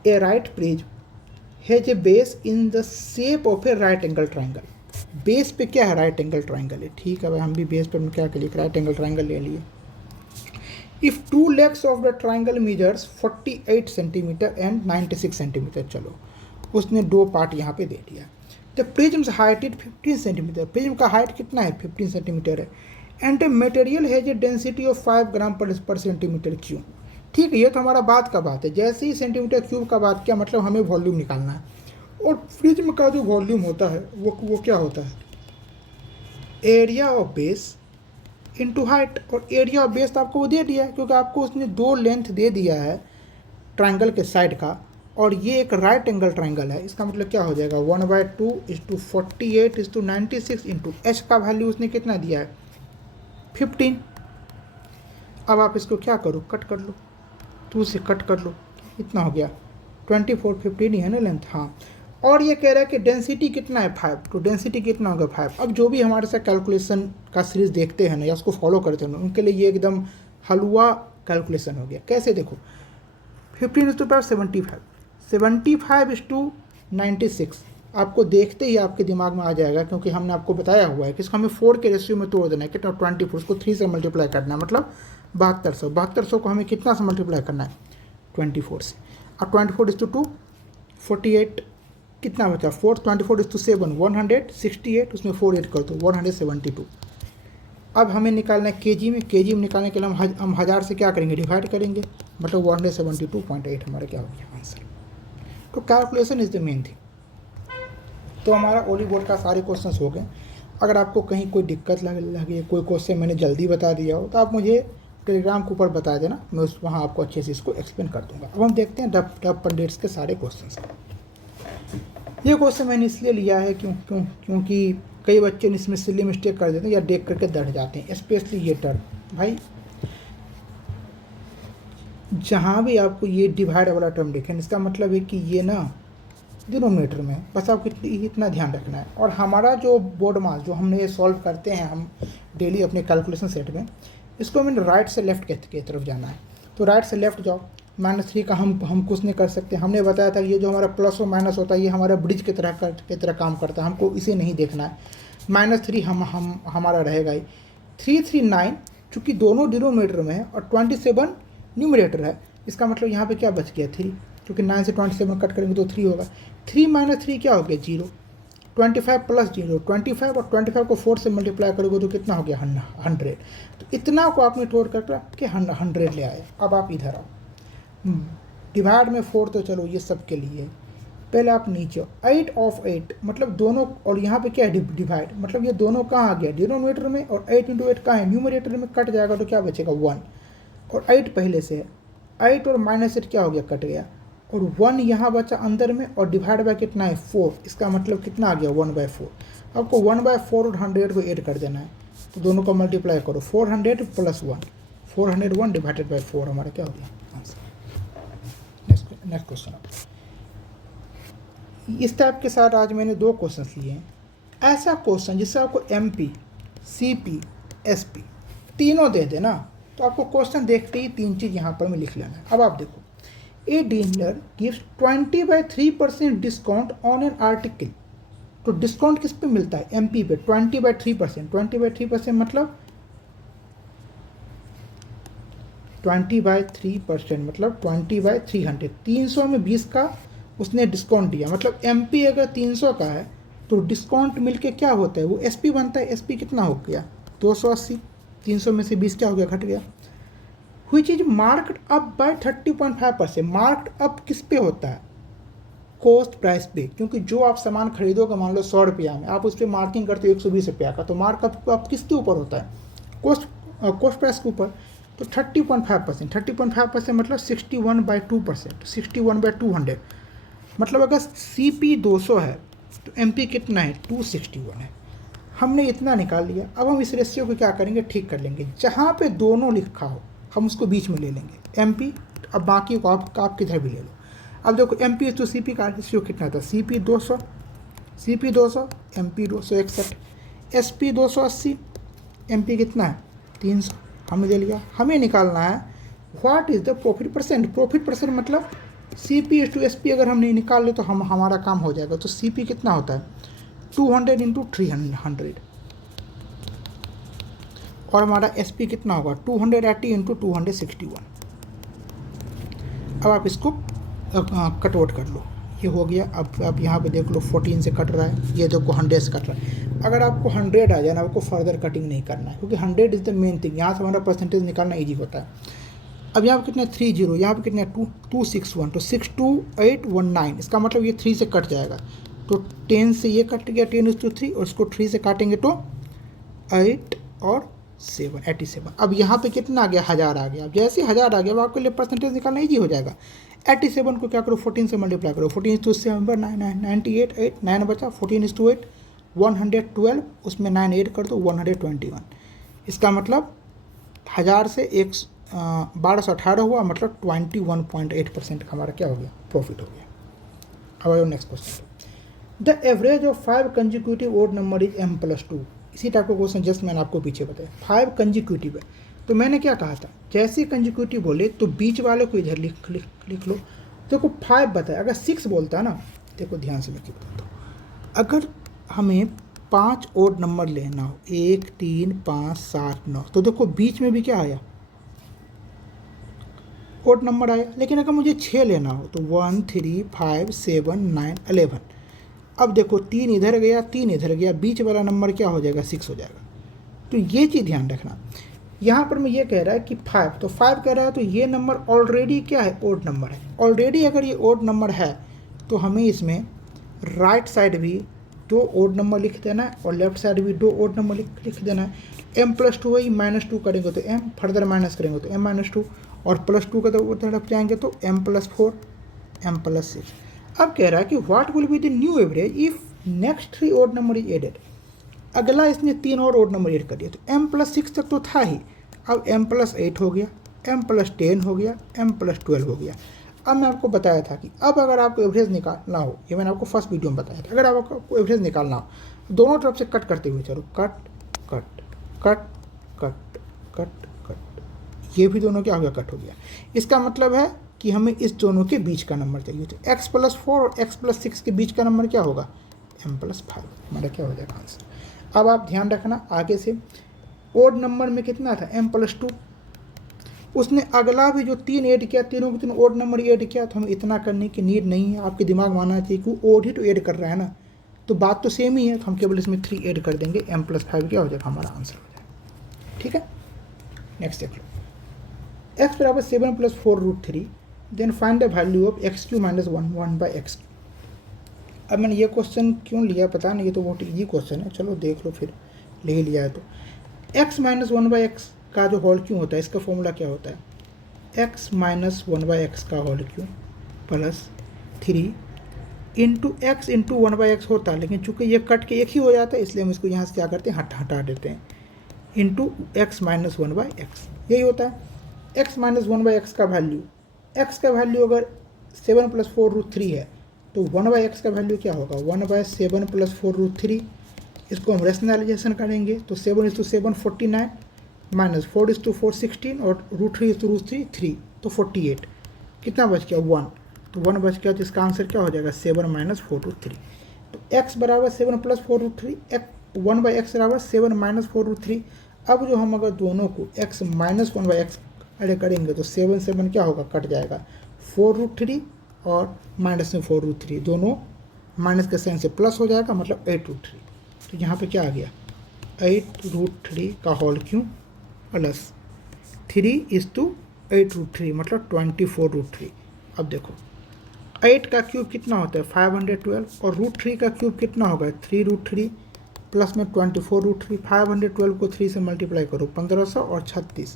a right prism has a base in the shape of a right angle triangle. Base पे क्या है, राइट एंगल ट्रायंगल है, ठीक है भाई, हम भी बेस पे क्या के लिए राइट एंगल ट्रायंगल ले लिए। If two legs of the triangle measures 48 centimetre and 96 centimetre, चलो उसने दो पार्ट यहाँ पे दे दिया। The prism height is 15 centimetre, prism का हाइट कितना है 15 सेंटीमीटर है। And the material has a density of 5 ग्राम पर सेंटीमीटर क्यूब। ठीक है, ये तो हमारा बात का बात है, जैसे ही सेंटीमीटर क्यूब का बात किया मतलब हमें वॉल्यूम निकालना है। और प्रिज्म का जो वॉल्यूम होता है वो क्या होता है, area of base into height. और एरिया ऑफ बेस तो आपको वो दे दिया है क्योंकि आपको उसने दो लेंथ दे दिया है ट्रायंगल के साइड का, और ये एक राइट एंगल ट्रायंगल है। इसका मतलब क्या हो जाएगा 1/2 = 48 = 96 इंटू एच का वैल्यू उसने कितना दिया है 15। अब आप इसको क्या करो, कट कर लो, 2 से कट कर लो, इतना हो गया 24, 15 ही है ना लेंथ, हाँ। और ये कह रहा है कि डेंसिटी कितना है 5, तो डेंसिटी कितना होगा 5। अब जो भी हमारे साथ कैलकुलेशन का सीरीज देखते हैं ना या उसको फॉलो करते हैं ना, उनके लिए ये एकदम हलवा कैलकुलेशन हो गया। कैसे देखो, 15 × 5 75, 75 = 96, आपको देखते ही आपके दिमाग में आ जाएगा क्योंकि हमने आपको बताया हुआ है कि इसको हमें 4 के रेशियो में तोड़ देना है। कितना 24, उसको 3 से मल्टीप्लाई करना है, मतलब 7200। 7200 को हमें कितना से मल्टीप्लाई करना है 24 से। अब 24 × 2 48, कितना बचा 4, 24 × 7 168, उसमें 4 ऐड कर दो 172। अब हमें निकालना है केजी में, केजी में निकालने के लिए हम 1000 से क्या करेंगे डिवाइड करेंगे, मतलब 172.8 हमारा क्या हो गया आंसर। तो calculation is the main thing. तो हमारा ओली बोर्ड का सारे क्वेश्चंस हो गए। अगर आपको कहीं कोई दिक्कत लगे, कोई क्वेश्चन मैंने जल्दी बता दिया हो, तो आप मुझे टेलीग्राम के ऊपर बता देना, मैं वहाँ आपको अच्छे से इसको एक्सप्लेन कर दूँगा। अब हम देखते हैं डब पंडिट्स के सारे क्वेश्चन। ये क्वेश्चन मैंने इसलिए लिया है क्योंकि कई बच्चे इसमें सिली मिस्टेक कर देते हैं या देख करके डर जाते हैं, स्पेशली ये टर्म। भाई जहाँ भी आपको ये डिवाइड वाला टर्म देखें, इसका मतलब है कि ये ना डिनोमिनेटर में, बस आपको इतना ध्यान रखना है। और हमारा जो बोर्ड मास जो हमने ये सॉल्व करते हैं हम डेली अपने कैलकुलेशन सेट में, इसको हमें राइट से लेफ्ट की तरफ जाना है। तो राइट से लेफ्ट जाओ, -3 का हम कुछ नहीं कर सकते। हमने बताया था ये जो हमारा प्लस और माइनस होता है ये हमारा ब्रिज की तरह काम करता है, हमको इसे नहीं देखना है। -3 हमारा रहेगा ही। 339 चूँकि दोनों डिनोमिनेटर में है और 27 न्यूमरेटर है, इसका मतलब यहाँ पे क्या बच गया 3, क्योंकि 9 से 27 कट करेंगे तो 3 होगा। 3 - 3 क्या हो गया 0, 25 + 0 25, और 25 को 4 से मल्टीप्लाई करोगे तो कितना हो गया 100। तो इतना को आपने तोड़ करके 100 ले आए। अब आप इधर आओ, डिवाइड में 4 तो चलो ये सब के लिए, पहले आप नीचे 8 of 8 मतलब दोनों, और यहाँ पे क्या है डिवाइड, मतलब ये दोनों कहाँ आ गया डिनोमिनेटर में, और 8 × 8 कहाँ है न्यूमरेटर में, कट जाएगा तो क्या बचेगा 1, और 8 पहले से है, 8 और -8 क्या हो गया कट गया, और 1 यहाँ बचा अंदर में, और डिवाइड बाय कितना है 4, इसका मतलब कितना आ गया 1/4। आपको 1/4 और 100 को ऐड कर देना है, तो दोनों को मल्टीप्लाई करो 400 + 1, 401 डिवाइडेड बाय 4 हमारा क्या हो गया आंसर। Next question. इस टाइप के साथ आज मैंने 2 क्वेश्चन लिए हैं। ऐसा क्वेश्चन जिससे आपको MP, CP, SP तीनों दे देना, तो आपको क्वेश्चन देखते ही 3 चीज़ यहाँ पर मैं लिख लेना है। अब आप देखो, a dealer gives 20/3% discount on an article. तो डिस्काउंट किस पे मिलता है MP पे 20/3%। 20/3% मतलब 20/3% मतलब 20/300, 300 में 20 का उसने डिस्काउंट दिया, मतलब MP अगर 300 का है तो डिस्काउंट मिलके क्या होता है वो SP बनता है। SP कितना हो गया 280, 300 में से 20 क्या हो गया घट गया। Which is marked up by 30.5%। Marked up किस पे होता है कॉस्ट प्राइस पे, क्योंकि जो आप सामान खरीदोगे मान लो 100 रुपया में, आप उस पर मार्किंग करते हो 120 रुपया का, तो मार्क आप किसके ऊपर होता है? कॉस्ट प्राइस के ऊपर। तो 30.5%, 30.5% मतलब 61/2%, 61/200। मतलब अगर CP 200 है तो MP कितना है? 261 है। हमने इतना निकाल लिया। अब हम इस रेशियो को क्या करेंगे? ठीक कर लेंगे। जहाँ पे दोनों लिखा हो हम उसको बीच में ले लेंगे MP। अब बाकी को आप किधर भी ले लो। अब देखो MP तो CP का रेशियो कितना था? CP 200, MP 261, SP 280, MP कितना है? 300। हमने ले लिया। हमें निकालना है what is the profit percent. Profit percent मतलब CP/SP अगर हम नहीं निकाल ले तो हमारा काम हो जाएगा। तो CP कितना होता है? 200 × 300, और हमारा SP कितना होगा? 280 × 261। अब आप इसको कटआउट कर लो। ये हो गया। अब आप यहाँ पे देख लो 14 से कट रहा है, ये देखो 100 से कट रहा है। अगर आपको 100 आ जाए ना, आपको फर्दर कटिंग नहीं करना है, क्योंकि 100 इज़ द मेन थिंग। यहाँ से हमारा परसेंटेज निकालना ईजी होता है। अब यहाँ पे कितना 30, यहाँ पे कितना 261, तो 62819। इसका मतलब ये 3 से कट जाएगा। तो 10 से ये कट गया, 10/3, और इसको 3 से काटेंगे तो 8 और 7, 87। अब यहाँ पे कितना आ गया? 1000 आ गया। अब जैसे 1000 आ गया, अब आपके लिए परसेंटेज निकालना ईजी हो जाएगा। 87 को क्या करो? 14 से मल्टीप्लाई करो। 14 × 7 98, 8 9 बचा। 14:8 112, उसमें 9 ऐड कर दो 121। इसका मतलब 1000 से 1218 हुआ, मतलब 21.8% का हमारा क्या हो गया? प्रॉफिट हो गया। अब आओ next question. The average of 5 consecutive odd number is M+2। इसी टाइप का क्वेश्चन जस्ट मैंने आपको पीछे बताया। 5 कंजिक्यूटिव है, तो मैंने क्या कहा था? जैसे कंजिक्यूटिव बोले तो बीच वाले को इधर लिख लो। देखो 5 बताया, अगर 6 बोलता है ना, देखो ध्यान से मैं क्या बताता हूँ। अगर हमें 5 ओड नंबर लेना हो, 1 3 5 7 9, तो देखो बीच में भी क्या आया? ओड नंबर आया। लेकिन अगर मुझे 6 लेना हो तो 1 3 5 7 9 11। अब देखो 3 इधर गया, 3 इधर गया, बीच वाला नंबर क्या हो जाएगा? 6 हो जाएगा। तो ये चीज़ ध्यान रखना। यहाँ पर मैं ये कह रहा है कि 5, तो 5 कह रहा है, तो ये नंबर ऑलरेडी क्या है? ओड नंबर है। ऑलरेडी अगर ये ओड नंबर है तो हमें इसमें राइट साइड भी 2 ओड नंबर लिख देना है, और लेफ्ट साइड भी 2 ओड नंबर लिख देना है। M+2 वही -2 करेंगे तो M, फर्दर माइनस करेंगे तो M-2, और +2 का तरफ जाएंगे तो M+4, M+6। अब कह रहा है कि what will be the new average if next 3 odd number is added. अगला इसने 3 और ओड नंबर ऐड कर दिया। तो M+6 तक तो था ही, अब M+8 हो गया, M+10 हो गया, M+12 हो गया। अब मैं आपको बताया था कि अब अगर आपको एवरेज निकालना हो, ये मैंने आपको फर्स्ट वीडियो में बताया था, अगर आपको एवरेज निकालना हो दोनों तरफ से कट करते हुए चलो, cut cut cut cut cut cut, ये भी दोनों क्या हो गया? कट हो गया। इसका मतलब है कि हमें इस दोनों के बीच का नंबर चाहिए। तो x+4 और x+6 के बीच का नंबर क्या होगा? M+5। हमारा क्या हो जाएगा आंसर। अब आप ध्यान रखना आगे से, ओड नंबर में कितना था? M+2। उसने अगला भी जो 3 ऐड किया, तीनों के तीनों ओड नंबर ऐड किया, तो हमें इतना करने की नीड नहीं है। आपके दिमाग मानना चाहिए कि ओड ही तो ऐड कर रहा है ना, तो बात तो सेम ही है। तो हम केवल इसमें 3 ऐड कर देंगे, M+5 क्या हो जाएगा? हमारा आंसर हो जाएगा। ठीक है, नेक्स्ट देख लो। x = 7 + 4√3, then find the value of x³ - 1/x। अब मैंने ये क्वेश्चन क्यों लिया पता नहीं, ये तो बहुत ईजी क्वेश्चन है, चलो देख लो फिर ले लिया है तो। x - 1/x का जो होल क्यों होता है, इसका फॉर्मूला क्या होता है? x - 1/x का होल क्यों plus 3 into x into 1/x होता है, लेकिन चूंकि ये कट के एक ही हो जाता है इसलिए हम इसको यहाँ से क्या करते हैं? हटा देते हैं। इंटू x - 1/x यही होता है। x - 1/x का वैल्यू, x का वैल्यू अगर 7 + 4√3 है तो 1/x का वैल्यू क्या होगा? 1/7 + 4√3। इसको हम रेशनलाइजेशन करेंगे तो 7 × 7 49, -4 × 4 16, और √3 × √3 3, तो 48। कितना बच गया? 1। तो 1 बच गया, तो इसका आंसर क्या हो जाएगा? 7 - 4√3। तो x = 7 + 4√3, 1/x = 7 - 4√3। अब जो हम अगर दोनों को x - 1/x ऐड करेंगे तो 7 7 क्या होगा? कट जाएगा। 4√3 और माइनस में 4√3, दोनों माइनस के साइन से प्लस हो जाएगा, मतलब 8√3। तो यहाँ पे क्या आ गया? 8√3 का होल क्यों प्लस 3 = 8√3, मतलब 24√3। अब देखो 8 का क्यूब कितना होता है 512 और √3 का क्यूब कितना होगा 3√3 प्लस में 24√3। 512 को 3 से मल्टीप्लाई करो 1500 और 36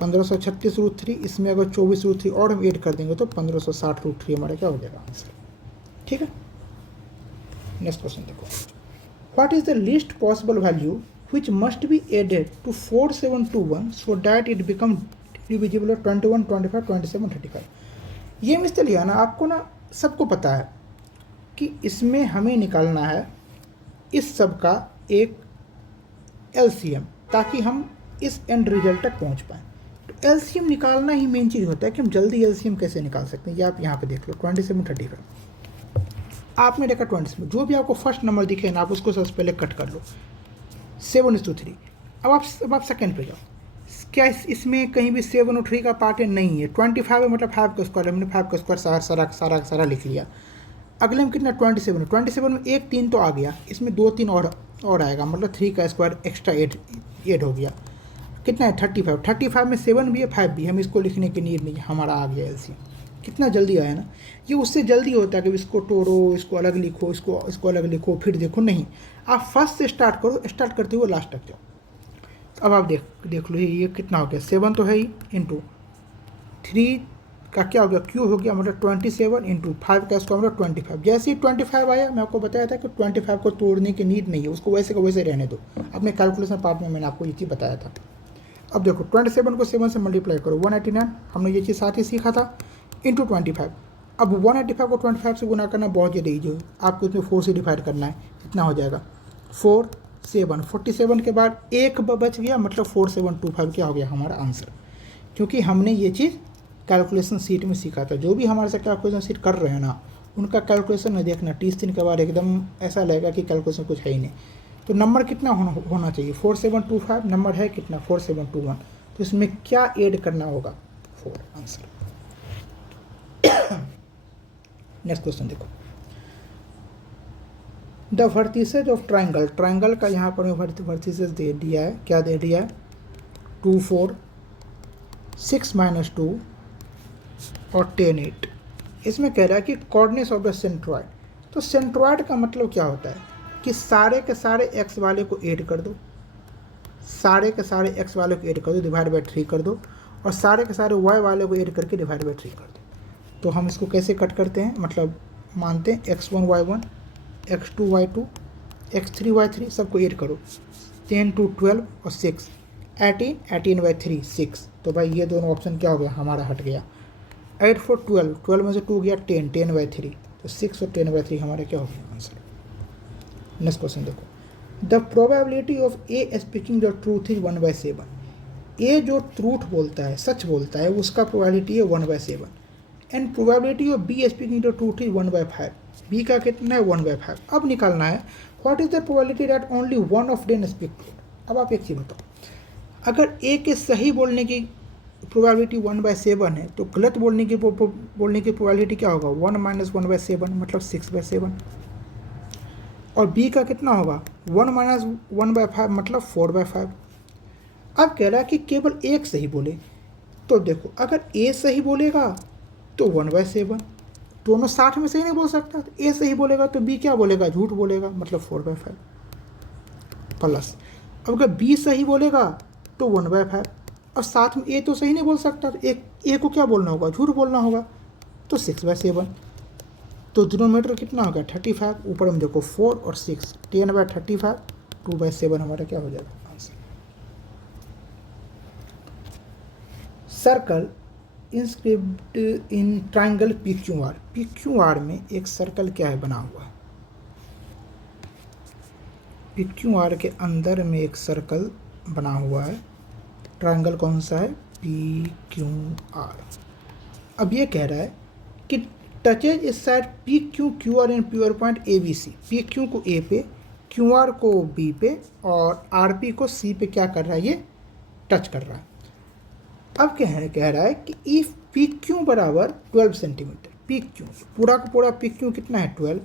√3। इसमें अगर 24√3 और हम ऐड कर देंगे तो 1560 √3 हमारा क्या हो जाएगा आंसर। ठीक है, नेक्स्ट क्वेश्चन देखो। What is the least possible value which must be added to 4721 so that it become divisible 21, 25, 27, 35। ये मिस्टर लिया ना, आपको ना सबको पता है कि इसमें हमें निकालना है इस सब का एक एलसीएम ताकि हम इस एंड रिजल्ट तक पहुंच पाएँ। तो एलसीएम निकालना ही मेन चीज़ होता है कि हम जल्दी एलसीएम कैसे निकाल सकते हैं। ये आप यहाँ पे देख लो 27, 35। आपने देखा 27, जो भी आपको फर्स्ट नंबर दिखे ना आप उसको सबसे पहले कट कर लो 7:3। अब आप सेकंड पे जाओ, क्या इसमें कहीं भी 7 और 3 का पार्ट नहीं है। 25 है मतलब 5 का स्क्वायर, हमने 5 का स्क्वायर सारा लिख लिया। अगले में कितना 27 है, 27 में 1 3 तो आ गया, इसमें 2 3 और आएगा मतलब 3 का स्क्वायर एक्स्ट्रा एड हो गया। कितना है 35। 35 में 7 भी है 5 भी, हम इसको लिखने की नीड नहीं है, हमारा आ गया एलसीएम। कितना जल्दी आया ना, ये उससे जल्दी होता है कि इसको तोड़ो, इसको अलग लिखो, इसको अलग लिखो, फिर देखो। नहीं, आप फर्स्ट से स्टार्ट करो, स्टार्ट करते हुए लास्ट तक जाओ। अब आप देख लो ये कितना हो गया 7 तो है ही, इंटू 3 का क्या हो गया क्यू हो गया मतलब 27 इंटू 5 का स्क्वायर मतलब 25। जैसे ही 25 आया मैं आपको बताया था कि 25 को तोड़ने की नीड नहीं है, उसको वैसे का वैसे रहने दो। अपने कैलकुलेशन पार्ट में मैंने आपको ये चीज़ बताया था। अब देखो 27 को 7 से मल्टीप्लाई करो 189, हमने ये चीज़ साथ ही सीखा था, इंटू 25। अब 185 को 25 से गुना करना बहुत ज़्यादा ईजी है, आपको इसमें 4 से डिवाइड करना है, इतना हो जाएगा 4 7। 47 के बाद एक बच गया मतलब 4725 क्या हो गया हमारा आंसर। क्योंकि हमने ये चीज़ कैलकुलेशन सीट में सीखा था। जो भी हमारे से कैलकुलेशन सीट कर रहे हैं ना, उनका कैलकुलेशन न देखना, 30 दिन के बाद एकदम ऐसा लगेगा कि कैलकुलेशन कुछ है ही नहीं। तो नंबर कितना होना चाहिए 4725, नंबर है कितना 4721, तो इसमें क्या ऐड करना होगा 4 आंसर। नेक्स्ट क्वेश्चन देखो। द वर्टिसेज ऑफ ट्राइंगल का यहाँ पर वर्टिसेज दे दिया है, क्या दे दिया है 2 4 6 - 2 और 10 8। इसमें कह रहा है कि कोऑर्डिनेट्स ऑफ द सेंट्रॉइड। तो सेंट्रॉइड का मतलब क्या होता है कि सारे के सारे एक्स वाले को ऐड कर दो, सारे के सारे एक्स वाले को ऐड कर दो, डिवाइड बाई 3 कर दो, और सारे के सारे वाई वाले को ऐड करके डिवाइड बाई 3 कर दो। तो हम इसको कैसे कट करते हैं, मतलब मानते हैं x1 y1 x2 y2 x3 y3 सबको ऐड करो, 10 2 12 और 6 18 बाई 3 6। तो भाई ये दोनों ऑप्शन क्या हो गया हमारा हट गया। 8 4 12, 12 में से 2 गया 10 10 बाई 3, तो 6 और 10 बाई 3 हमारा क्या हो गया आंसर। नेक्स्ट क्वेश्चन देखो। The probability of A speaking the truth is 1/7। ए जो ट्रूथ बोलता है, सच बोलता है, उसका प्रोबेबिलिटी है 1/7 and probability of B speaking the truth is 1/5। B का कितना है 1/5। अब निकालना है what is the probability that only one of them speak truth. अब आप एक चीज़ बताओ, अगर ए के सही बोलने की प्रोबेबिलिटी 1/7 है तो गलत बोलने की प्रोबेबिलिटी क्या होगा 1 - 1/7 मतलब 6/7। और बी का कितना होगा 1 - 1/5 मतलब 4/5। अब कह रहा है कि केवल एक सही बोले, तो देखो अगर ए सही बोलेगा तो 1/7, दोनों साथ में सही नहीं बोल सकता। तो ए सही बोलेगा तो बी क्या बोलेगा झूठ बोलेगा मतलब 4/5 प्लस। अब अगर बी सही बोलेगा तो 1/5, और साथ में ए तो सही नहीं बोल सकता, तो एक ए को क्या बोलना होगा झूठ बोलना होगा, तो 6/7। तो डिनोमिनेटर कितना होगा 35, ऊपर में देखो 4 और 6, 10/35 2/7 हमारा क्या हो जाएगा answer. Circle inscribed in triangle PQR। PQR में एक सर्कल क्या है बना हुआ है, PQR के अंदर में एक सर्कल बना हुआ है। ट्राइंगल कौन सा है PQR। अब ये कह रहा है कि टचेज इस side PQ QR in pure point ABC। PQ को A पे, QR को B पे और RP को C पे क्या कर रहा है ये टच कर रहा है। अब कह रहा है कि इफ PQ बराबर 12 सेंटीमीटर, PQ पूरा का पूरा PQ कितना है 12,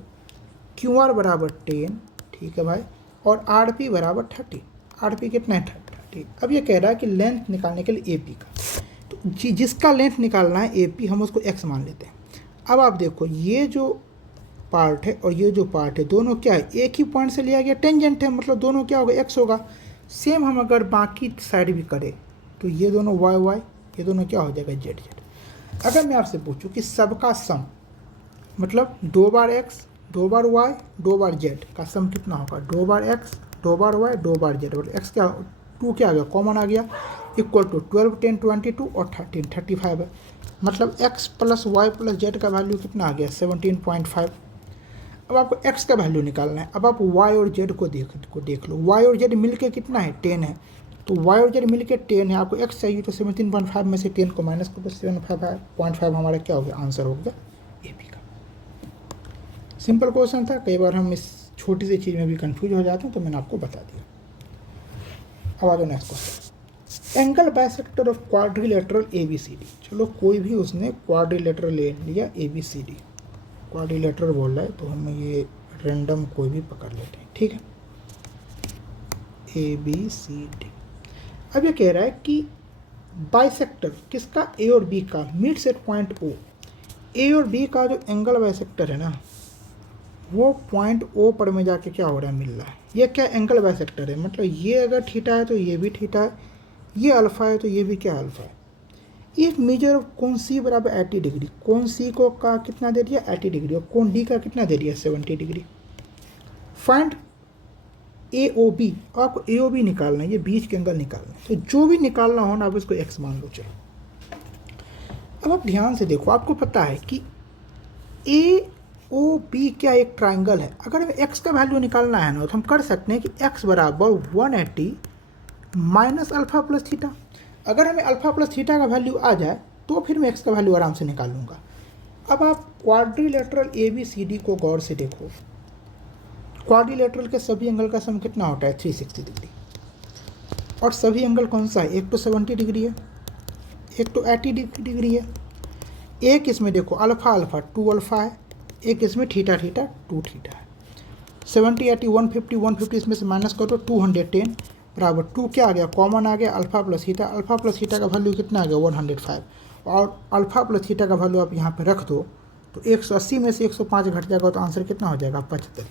QR बराबर 10, ठीक है भाई, और RP बराबर 30। RP कितना है 30। अब ये कह रहा है कि लेंथ निकालने के लिए AP का, तो जिसका लेंथ निकालना है AP हम उसको x मान लेते हैं। अब आप देखो ये जो पार्ट है और ये जो पार्ट है दोनों क्या है, एक ही पॉइंट से लिया गया, टेंजेंट है, मतलब दोनों क्या होगा, एक्स होगा। सेम हम अगर बाकी साइड भी करें तो ये दोनों वाई वाई, ये दोनों क्या हो जाएगा, जेड जेड। अगर मैं आपसे पूछूं कि सबका सम मतलब 2 बार एक्स 2 बार वाई 2 बार जेड का सम कितना होगा, 2 बार एक्स 2 बार वाई 2 बार जेड, मतलब एक्स क्या 2 क्या आ गया, कॉमन आ गया, इक्वल टू 12 10 22 और 13 35 है। मतलब x plus Y plus Z का वैल्यू कितना आ गया, 17.5। अब आपको x का वैल्यू निकालना है। अब आप y और z को देख लो, y और z मिलके कितना है, 10 है। तो y और z मिलके 10 है, आपको x चाहिए तो 17.5 में से 10 को माइनस करो, 7.5 हमारा क्या हो गया, आंसर हो गया ए बी का। सिंपल क्वेश्चन था, कई बार हम इस छोटी सी चीज़ में भी कंफ्यूज हो जाते हैं, तो मैंने आपको बता दिया। अब आ जाओ next question, angle bisector of quadrilateral A B C D. चलो कोई भी उसने क्वाड्रिलेटरल ले लिया A B C D, quadrilateral बोल रहा है तो हम ये रैंडम कोई भी पकड़ लेते हैं, ठीक है, ए बी सी डी। अब ये कह रहा है कि बाइसेक्टर किसका, ए और बी का, मीट्स एट पॉइंट ओ। ए और बी का जो एंगल बाइसेक्टर है ना, वो पॉइंट ओ पर में जाके क्या हो रहा है, मिल रहा है। ये क्या एंगल बाइसेक्टर है, मतलब ये अगर थीटा है तो ये भी थीटा है, ये अल्फा है तो ये भी क्या अल्फा है। एक मेजर ऑफ कोण सी बराबर 80 डिग्री, कोण सी को का कितना दे दिया, 80 डिग्री, और कोण डी का कितना दे दिया, 70 डिग्री। फाइंड ए ओ बी, आपको ए ओ बी निकालना है, ये बीच के एंगल निकालना है। तो जो भी निकालना हो ना, आप इसको एक्स मान लो। चलो अब आप ध्यान से देखो, आपको पता है कि ए ओ बी क्या एक ट्राइंगल है। अगर हमें एक्स का वैल्यू निकालना है ना, तो हम कर सकते हैं कि एक्स बराबर 180 माइनस अल्फा प्लस थीटा। अगर हमें अल्फा प्लस थीटा का वैल्यू आ जाए तो फिर मैं एक्स का वैल्यू आराम से निकाल लूँगा। अब आप quadrilateral A B C D को गौर से देखो, क्वाड्रिलेटरल के सभी एंगल का सम कितना होता है, 360 डिग्री। और सभी एंगल कौन सा है, एक तो 70 डिग्री है, एक तो 80 डिग्री है, एक इसमें देखो अल्फा अल्फा 2 अल्फा है, एक इसमें थीटा थीटा 2 थीटा है। 70 80 150 इसमें से माइनस करो, 210 बराबर 2 क्या आ गया, कॉमन आ गया, अल्फा प्लस थीटा का वैल्यू कितना आ गया, 105। और अल्फा प्लस थीटा का वैल्यू आप यहाँ पे रख दो तो 180 में से 105 घट जाएगा, तो आंसर कितना हो जाएगा, 75।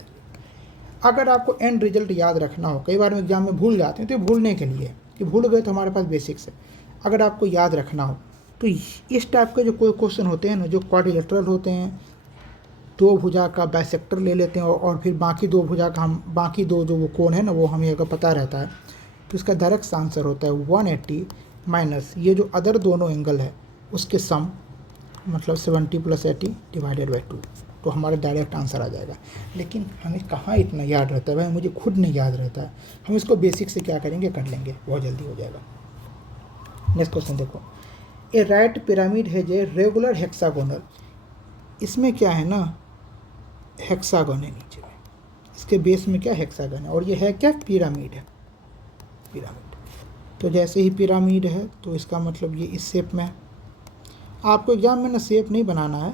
अगर आपको एंड रिजल्ट याद रखना हो, कई बार हम एग्जाम में भूल जाते हैं, तो भूलने के लिए कि भूल गए तो हमारे पास बेसिक्स है। अगर आपको याद रखना हो तो इस टाइप के जो कोई क्वेश्चन होते हैं ना, जो क्वाड्रिलेटरल होते हैं, 2 भुजा का बाइसेक्टर ले लेते हैं और फिर बाकी 2 भुजा का हम बाकी 2 जो वो कोण है ना, वो हमें अगर पता रहता है तो इसका डायरेक्ट आंसर होता है 180 माइनस ये जो अदर दोनों एंगल है उसके सम, मतलब 70 + 80 डिवाइडेड बाई 2, तो हमारा डायरेक्ट आंसर आ जाएगा। लेकिन हमें कहाँ इतना याद रहता है भाई, मुझे खुद नहीं याद रहता है। हम इसको बेसिक से क्या करेंगे, कर लेंगे, बहुत जल्दी हो जाएगा। नेक्स्ट क्वेश्चन देखो, ए राइट पिरामिड है जे रेगुलर हेक्सागोनल। इसमें क्या है ना, हेक्सागन है नीचे में, इसके बेस में क्या हेक्सागन है, और ये है क्या, पिरामिड है, पिरामिड। तो जैसे ही पिरामिड है तो इसका मतलब ये इस शेप में है। आपको एग्जाम में ना शेप नहीं बनाना है,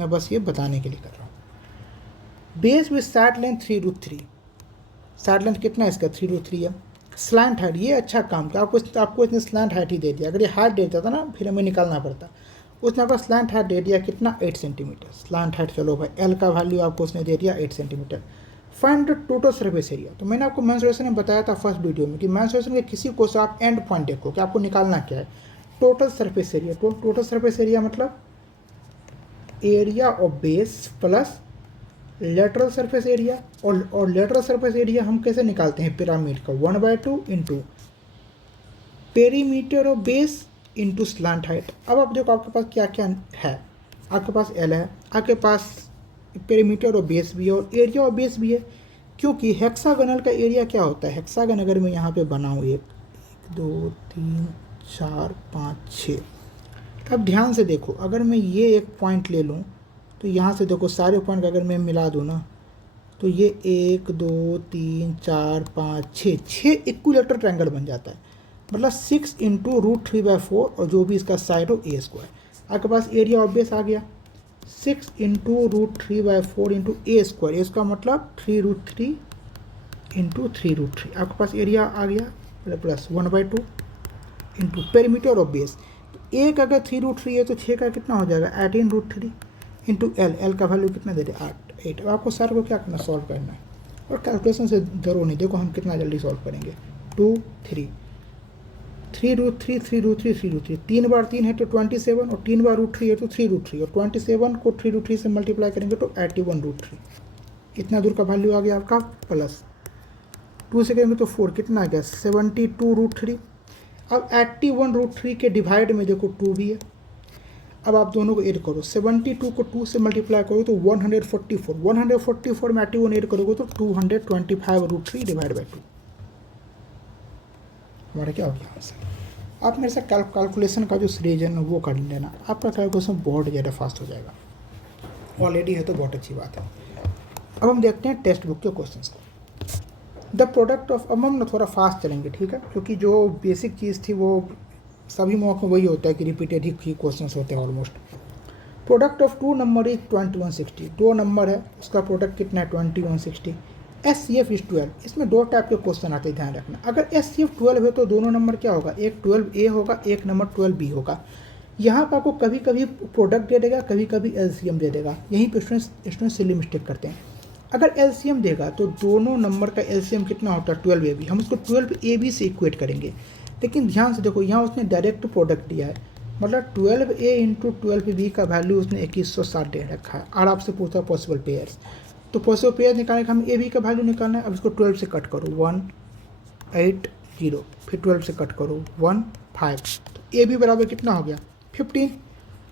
मैं बस ये बताने के लिए कर रहा हूँ। Base with side length 3√3, side length कितना है इसका, 3√3 है। स्लैंट हाइट, ये अच्छा काम किया, आपको इसने स्लैंट हाइट ही दे दिया। अगर ये हाइट देता था ना, फिर हमें निकालना पड़ता। उसने आपको स्लैंट हाइट दे दिया कितना, 8 सेंटीमीटर स्लैंट हाइट। चलो भाई, एल का वैल्यू आपको उसने दे दिया 8 centimetre. Find the total surface area. तो मैंने आपको मेंसुरेशन में बताया था फर्स्ट वीडियो में कि मेंसुरेशन के किसी को से आप एंड पॉइंट देखो कि आपको निकालना क्या है, total surface area. Total surface area मतलब area of base plus lateral surface area. और लेटरल सरफेस एरिया हम कैसे निकालते हैं, पिरामिड का 1/2 into perimeter of base into slant height. अब आप देखो आपके पास क्या क्या है, आपके पास एल है, आपके पास पेरीमीटर और बेस भी है, और एरिया और बेस भी है। क्योंकि हेक्सागोनल का एरिया क्या होता है, हेक्सागन अगर मैं यहाँ पे बनाऊँ 1 2 3 4 5 6, अब ध्यान से देखो, अगर मैं ये एक पॉइंट ले लूँ तो यहाँ से देखो सारे पॉइंट अगर मैं मिला दूँ ना, तो ये 1 2 3 4 5 6 इक्विलेटरल ट्रायंगल बन जाता है। मतलब 6 × √3/4 और जो भी इसका साइड हो a²। आपके पास एरिया ऑफ बेस आ गया 6 × √3/4 × a², इसका मतलब 3√3 × 3√3। आपके पास एरिया आ गया plus 1/2 into perimeter of base. तो एक अगर 3√3 है तो 6 का कितना हो जाएगा, 18√3। इंटू एल का वैल्यू कितना दे रहे 8। अब आपको सारे को क्या करना, सॉल्व करना है, और कैलकुलेशन से जरूर नहीं, देखो हम कितना जल्दी सॉल्व करेंगे। 2 3 3√3 3√3 3√3, 3 बार 3 है तो 27, और 3 बार √3 है तो 3√3, और 27 को 3√3 से मल्टीप्लाई करेंगे तो 81√3। इतना दूर का वैल्यू आ गया आपका, प्लस 2 से करेंगे तो 4, कितना आ गया 72√3। अब 81√3 के डिवाइड में देखो 2 भी है। अब आप दोनों को ऐड करो, 72 को 2 से मल्टीप्लाई करो तो 144, 144 में 81 ऐड करोगे तो 225√3 डिवाइड बाई 2। हमारा क्या हो गया आंसर। आप मेरे साथ कैलकुलेशन का जो सीरीज है वो कर लेना, आपका कैलकुलेशन बहुत ज़्यादा फास्ट हो जाएगा। ऑलरेडी है तो बहुत अच्छी बात है। अब हम देखते हैं टेक्स्ट बुक के क्वेश्चंस को। द प्रोडक्ट ऑफ, अब हम थोड़ा फास्ट चलेंगे, ठीक है, क्योंकि जो बेसिक चीज़ थी वो सभी मौकों में वही होता है कि रिपीटेड ही क्वेश्चन होते हैं almost. Product of 2 number is 2160, 2 number है उसका प्रोडक्ट कितना है 2160। SCF इज 12, इसमें 2 टाइप के क्वेश्चन आते हैं, ध्यान रखना। अगर SCF 12 है तो दोनों नंबर क्या होगा, एक 12A होगा, एक नंबर 12B होगा। यहाँ पर आपको कभी कभी प्रोडक्ट दे देगा, कभी कभी LCM दे देगा, यहीं पर स्टूडेंट सिली मिस्टेक करते हैं। अगर LCM देगा तो दोनों नंबर का LCM कितना होता है 12AB, हम उसको 12AB से इक्वेट करेंगे। लेकिन ध्यान से देखो यहाँ उसने डायरेक्ट प्रोडक्ट दिया है, मतलब 12A इंटू 12B का वैल्यू उसने 2160 दे रखा है, और आपसे पूछा पॉसिबल पेयर्स, तो पॉसिबल पेयर निकालने का हम AB का वैल्यू निकालना है। अब इसको 12 से कट करो 180, फिर 12 से कट करो 15, तो AB बराबर कितना हो गया 15।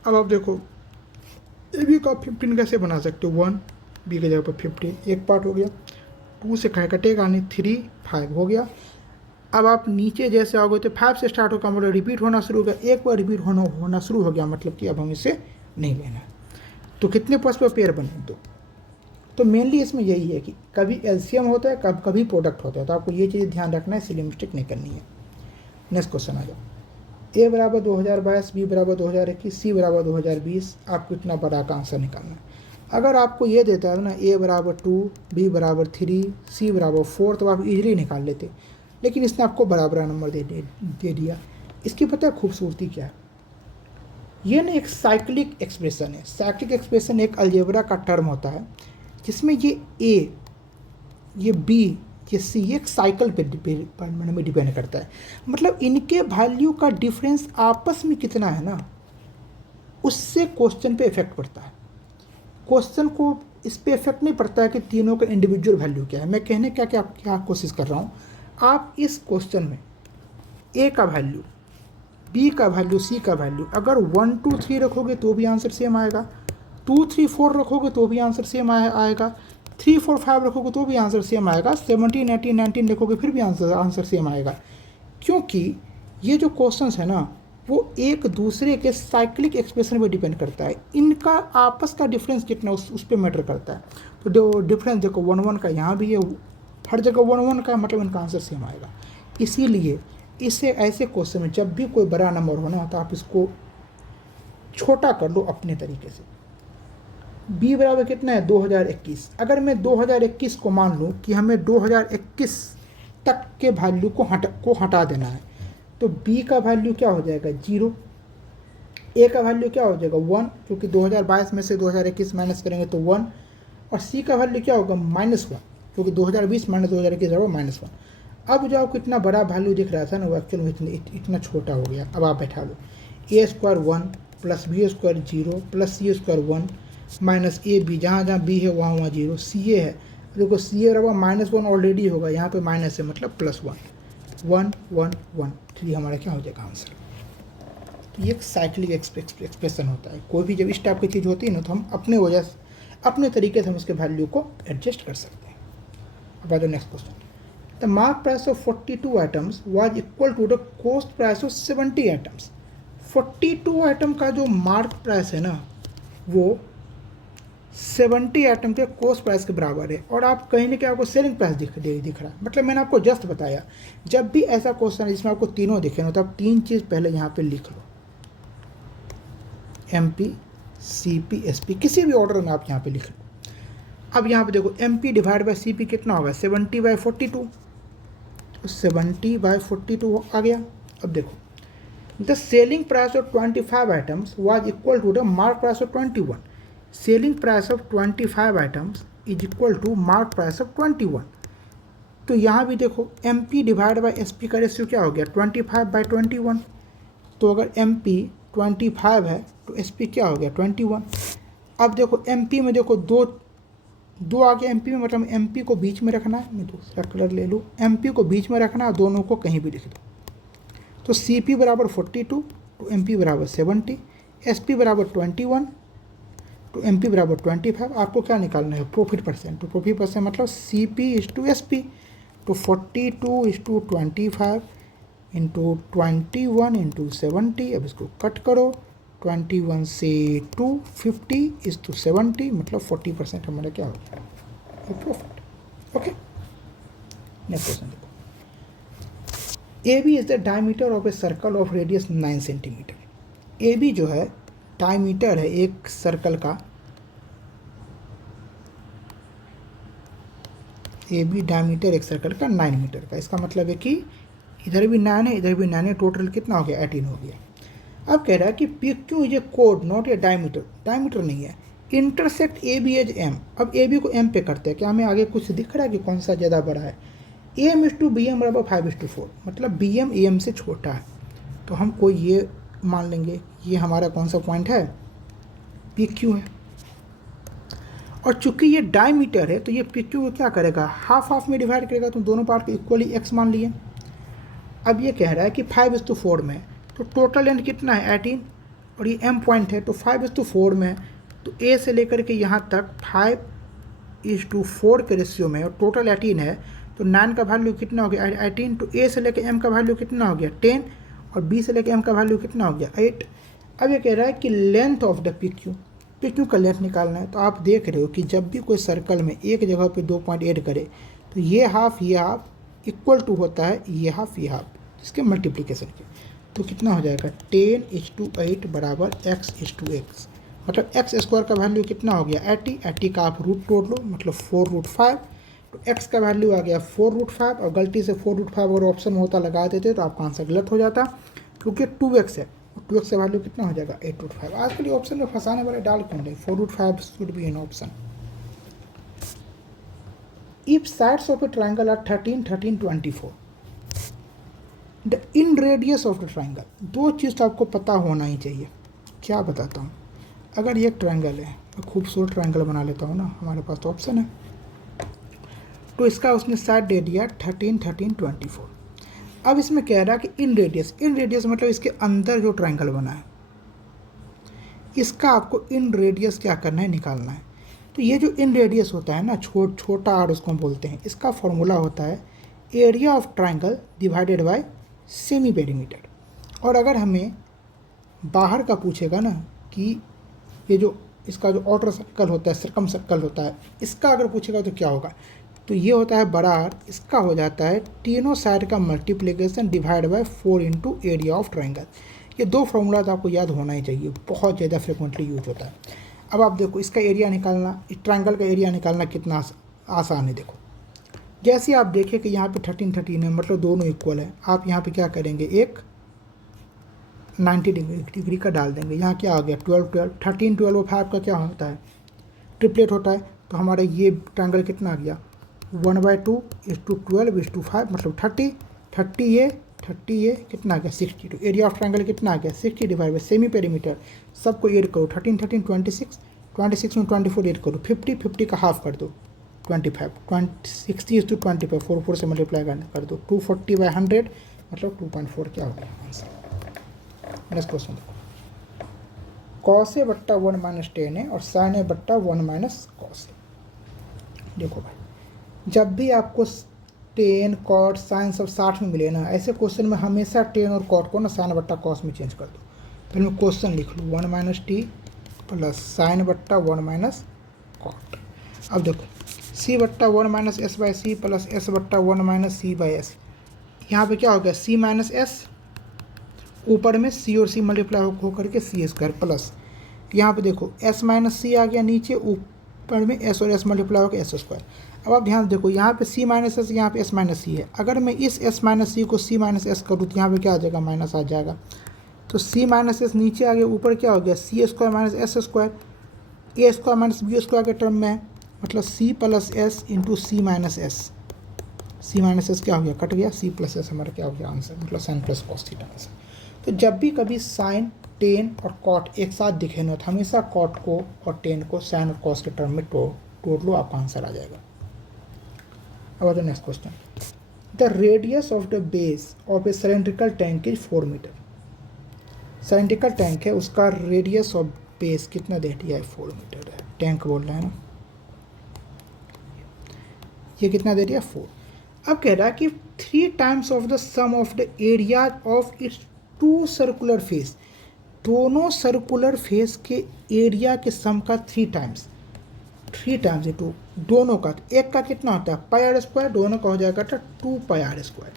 अब आप देखो AB का 15 कैसे बना सकते हो, 1B की जगह पर 15, एक पार्ट हो गया, 2 से कटेगा नहीं, 3 5 हो गया। अब आप नीचे जैसे आओगे तो 5 से स्टार्ट होगा, मतलब रिपीट होना शुरू हो गया, एक बार रिपीट होना शुरू हो गया, मतलब कि अब हम इसे नहीं लेना है। तो कितने पॉसिबल पेयर बने, 2। तो मेनली इसमें यही है कि कभी LCM होता है, कभी प्रोडक्ट होता है, तो आपको ये चीज़ ध्यान रखना है, सिली मिस्टेक नहीं करनी है। नेक्स्ट क्वेश्चन आ जाओ। A बराबर 2022, B बराबर 2021, C बराबर 2020, आपको इतना बड़ा का आंसर निकालना है। अगर आपको ये देता है ना A बराबर 2, B बराबर 3, C बराबर 4, तो आप इजीली निकाल लेते, लेकिन इसने आपको बराबर नंबर दे दिया। इसकी पता है खूबसूरती क्या है, ये ना एक साइक्लिक एक्सप्रेशन है। साइक्लिक एक्सप्रेशन एक अलजेब्रा का टर्म होता है जिसमें ये A, ये B, ये C, ये एक साइकिल पे डिपेंड करता है। मतलब इनके वैल्यू का डिफरेंस आपस में कितना है ना, उससे क्वेश्चन पे इफेक्ट पड़ता है। क्वेश्चन को इस पे इफेक्ट नहीं पड़ता है कि तीनों का इंडिविजुअल वैल्यू क्या है। मैं कहने क्या कोशिश कर रहा हूँ, आप इस क्वेश्चन में A का वैल्यू, B का वैल्यू, C का वैल्यू अगर 1 2 3 रखोगे तो भी आंसर सेम आएगा, 2 3 4 रखोगे तो भी आंसर सेम आएगा, 3 4 5 रखोगे तो भी आंसर सेम आएगा, 17 18 19 रखोगे फिर भी आंसर सेम आएगा। क्योंकि ये जो क्वेश्चंस है ना वो एक दूसरे के साइक्लिक एक्सप्रेशन पे डिपेंड करता है, इनका आपस का डिफरेंस कितना उस पर मैटर करता है। तो डिफरेंस देखो 1 1 का यहाँ भी है, हर जगह 1 1 का, मतलब इनका आंसर सेम आएगा। इसीलिए इससे ऐसे क्वेश्चन में जब भी कोई बड़ा नंबर हो ना तो आप इसको छोटा कर लो अपने तरीके से। B बराबर कितना है 2021, अगर मैं 2021 को मान लूँ कि हमें 2021 तक के वैल्यू को हटा देना है, तो B का वैल्यू क्या हो जाएगा 0, A का वैल्यू क्या हो जाएगा 1, क्योंकि 2022 में से 2021 माइनस करेंगे तो 1, और C का वैल्यू क्या होगा -1, क्योंकि 2020 माइनस 2021 होगा -1। अब जो आपको इतना बड़ा वैल्यू दिख रहा था ना वो एक्चुअल में इतना छोटा हो गया। अब आप बैठा लो A² 1 plus B² 0 plus C² 1 minus AB, जहाँ B है वहाँ 0, CA है, देखो CA बराबर -1 ऑलरेडी होगा, यहाँ पे माइनस है मतलब +1, 1 1 1, तो ये हमारा क्या हो जाएगा आंसर। तो ये एक साइक्लिक एक्सप्रेशन होता है, कोई भी जब इस टाइप की चीज़ होती है ना तो हम अपने वजह से अपने तरीके से हम उसके वैल्यू को एडजस्ट कर सकते हैं। अब आता next question. The mark price of 42 items was equal to the cost price of 70 items. 42 item का जो मार्क प्राइस है ना वो 70 आइटम के कॉस्ट प्राइस के बराबर है, और आप कहीं ना कहीं आपको सेलिंग प्राइस दिख रहा है। मतलब मैंने आपको जस्ट बताया, जब भी ऐसा क्वेश्चन है जिसमें आपको तीनों दिखे ना तो आप 3 चीज़ पहले यहाँ पे लिख लो, MP CP SP, किसी भी ऑर्डर में आप यहाँ पे लिख लो। अब यहाँ पे देखो MP डिवाइड बाई CP कितना होगा 70/42, 70/42 आ गया। अब देखो the selling price of 25 items was equal to the mark price of 21। Selling price of 25 items is equal to mark price of 21। तो यहाँ भी देखो MP डिवाइड बाई SP का रेशियो क्या हो गया 25/21। तो अगर MP 25 है तो SP क्या हो गया 21। अब देखो MP में देखो दो आ गया MP में, मतलब MP को बीच में रखना है। मैं दूसरा कलर ले लूँ, MP को बीच में रखना है, दोनों को कहीं भी लिख दो। तो CP बराबर 42 तो MP बराबर 70, SP बराबर 21 तो MP बराबर 25। आपको क्या निकालना है प्रॉफिट परसेंट। तो प्रॉफिट परसेंट मतलब CP इज टू SP। तो 42 इज टू 25 इंटू 21 इंटू 70। अब इसको कट करो, 21 से 250 इज टू 70, मतलब 40% हमारा क्या होता है प्रॉफिट। ओके, नेक्स्ट क्वेश्चन देखो। AB is the diameter of a circle of radius 9 centimetre. AB जो है डायमीटर है एक सर्कल का, AB डायमीटर एक सर्कल का 9 मीटर का। इसका मतलब है कि इधर भी 9 है, इधर भी 9 है, टोटल कितना हो गया 18 हो गया। अब कह रहा है कि PQ इज ए कोड नॉट ए डायमीटर, डायमीटर नहीं है। Intersect AB as M। अब AB को M पे करते हैं, क्या हमें आगे कुछ दिख रहा है कि कौन सा ज़्यादा बड़ा है। AM इज टू BM बराबर 5:4, मतलब BM AM से छोटा है। तो हम कोई ये मान लेंगे, ये हमारा कौन सा पॉइंट है PQ है। और चूंकि ये डायमीटर है तो ये PQ को क्या करेगा हाफ हाफ में डिवाइड करेगा। तो दोनों पार्ट को इक्वली x मान लिए। अब ये कह रहा है कि 5:4 में, तो टोटल लेंथ कितना है 18 और ये M पॉइंट है, तो 5:4 में तो A से लेकर के यहाँ तक 5:4 के रेशियो में, और टोटल 18 है तो 9 का वैल्यू कितना हो गया 18। तो A से लेकर M का वैल्यू कितना हो गया 10 और B से लेकर M का वैल्यू कितना हो गया 8। अब ये कह रहा है कि लेंथ ऑफ द PQ का लेंथ निकालना है। तो आप देख रहे हो कि जब भी कोई सर्कल में एक जगह पे 2 पॉइंट ऐड करे तो ये हाफ इक्वल टू होता है ये हाफ इसके मल्टीप्लिकेशन के। तो कितना हो जाएगा 10:8 बराबर x:x, मतलब x² का वैल्यू कितना हो गया 80 का आप रूट तोड़ लो, मतलब 4√5। तो x का वैल्यू आ गया 4√5, और गलती से 4√5 अगर ऑप्शन में होता लगा देते तो आपका आंसर गलत हो जाता, क्योंकि 2x है। 2x का वैल्यू कितना हो जाएगा 8√5। आजकल ये ऑप्शन में फंसाने वाले डाल क्यों नहीं, 4√5 should be an option. If sides of a triangle are 13, 13, 24, the inradius of the triangle. दो चीज़ तो आपको पता होना ही चाहिए। क्या बताता हूँ, अगर ये ट्राइंगल है, मैं खूबसूरत ट्राइंगल बना लेता हूँ ना, हमारे पास तो ऑप्शन है। तो इसका उसने साइड दे दिया 13, 13, 24। अब इसमें कह रहा है कि इन रेडियस मतलब इसके अंदर जो ट्राइंगल बना है इसका आपको इन रेडियस क्या करना है निकालना है। तो ये जो इन रेडियस होता है ना, छोटा आर उसको बोलते हैं, इसका फॉर्मूला होता है area of triangle divided by semi perimeter. और अगर हमें बाहर का पूछेगा ना कि ये जो इसका जो आउटर सर्कल होता है, सर्कम सर्कल होता है, इसका अगर पूछेगा तो क्या होगा, तो ये होता है बड़ा आर, इसका हो जाता है तीनों साइड का multiplication divide by 4 into area of triangle. ये दो फॉर्मूला तो आपको याद होना ही चाहिए, बहुत ज़्यादा फ्रिक्वेंटली यूज होता है। अब आप देखो इसका एरिया निकालना, इस ट्राइंगल का एरिया निकालना कितना आसान है। देखो जैसे आप देखें कि यहाँ पे 13, 13 है, मतलब दोनों इक्वल है। आप यहाँ पे क्या करेंगे, एक 90 डिग्री का डाल देंगे। यहाँ क्या आ गया 12, 12, 13, 12 और 5 का क्या होता है ट्रिपलेट होता है। तो हमारा ये ट्राइंगल कितना आ गया 1/2 इज टू 12 इज टू 5, मतलब 30 ये कितना आ गया 60। तो एरिया ऑफ ट्राइंगल कितना आ गया 60 डिवाइड बाई सेमी पेरीमीटर। सबको ऐड करो 13, 13, 26, 26 में 24 ऐड करो 50, 50 का हाफ कर दो 25, 60 इज टू 25, 4 से मल्टीप्लाई कर दो 240/100, मतलब 2.4 क्या हो गया आंसर। नेक्स्ट क्वेश्चन देखो, कॉस ए बट्टा 1 माइनस टेन है और साइन ए बट्टा 1 माइनस कॉस ए। देखो भाई, जब भी आपको टेन कॉट साइन सब 60 में मिले ना, ऐसे क्वेश्चन में हमेशा टेन और कॉट को ना साइन बट्टा कॉस में चेंज कर दो। फिर मैं क्वेश्चन लिख लूँ 1 माइनस टी प्लस साइन बट्टा 1 माइनस कॉट। अब देखो सी बट्टा 1 minus S by C plus S बट्टा 1 माइनस सी बाई एस। यहाँ पे क्या हो गया सी माइनस एस, ऊपर में सी और सी मल्टीप्लाई होकर के सी स्क्वायर, प्लस यहाँ पे देखो एस माइनस सी आ गया नीचे, ऊपर में एस और एस मल्टीप्लाई होकर एस स्क्वायर। अब आप ध्यान देखो यहाँ पे सी माइनस एस, यहाँ पे एस माइनस सी है। अगर मैं इस एस माइनस सी को सी माइनस एस करूँ तो यहाँ पे क्या आ जाएगा माइनस आ जाएगा। तो सी माइनस एस नीचे आ गया, ऊपर क्या हो गया सी स्क्वायर माइनस एस स्क्वायर। ए स्क्वायर माइनस बी स्क्वायर के टर्म में है, मतलब सी प्लस एस इंटू सी माइनस एस। सी माइनस एस क्या हो गया, कट गया, सी प्लस एस हमारा क्या हो गया आंसर, मतलब sine plus cos theta answer. तो जब भी कभी साइन, टेन और कॉट एक साथ दिखे ना, तो हमेशा कॉट को और टेन को साइन और कॉस के टर्म में तोड़ लो, आपका आंसर आ जाएगा। अब next question, the radius of the base of a cylindrical tank is 4 metre. Cylindrical tank है, उसका रेडियस ऑफ बेस कितना दे दिया है, 4 मीटर है। टैंक बोल रहे हैं ना, ये कितना दे दिया, 4। अब कह रहा है कि 3 times of the sum of the area of its 2 circular face, दोनों सर्कुलर फेस के एरिया के सम का 3 टाइम्स, 3 टाइम्स ये 2 दोनों का, एक का कितना होता है पाई आर स्क्वायर, दोनों का हो जाएगा 2 पाई आर स्क्वायर।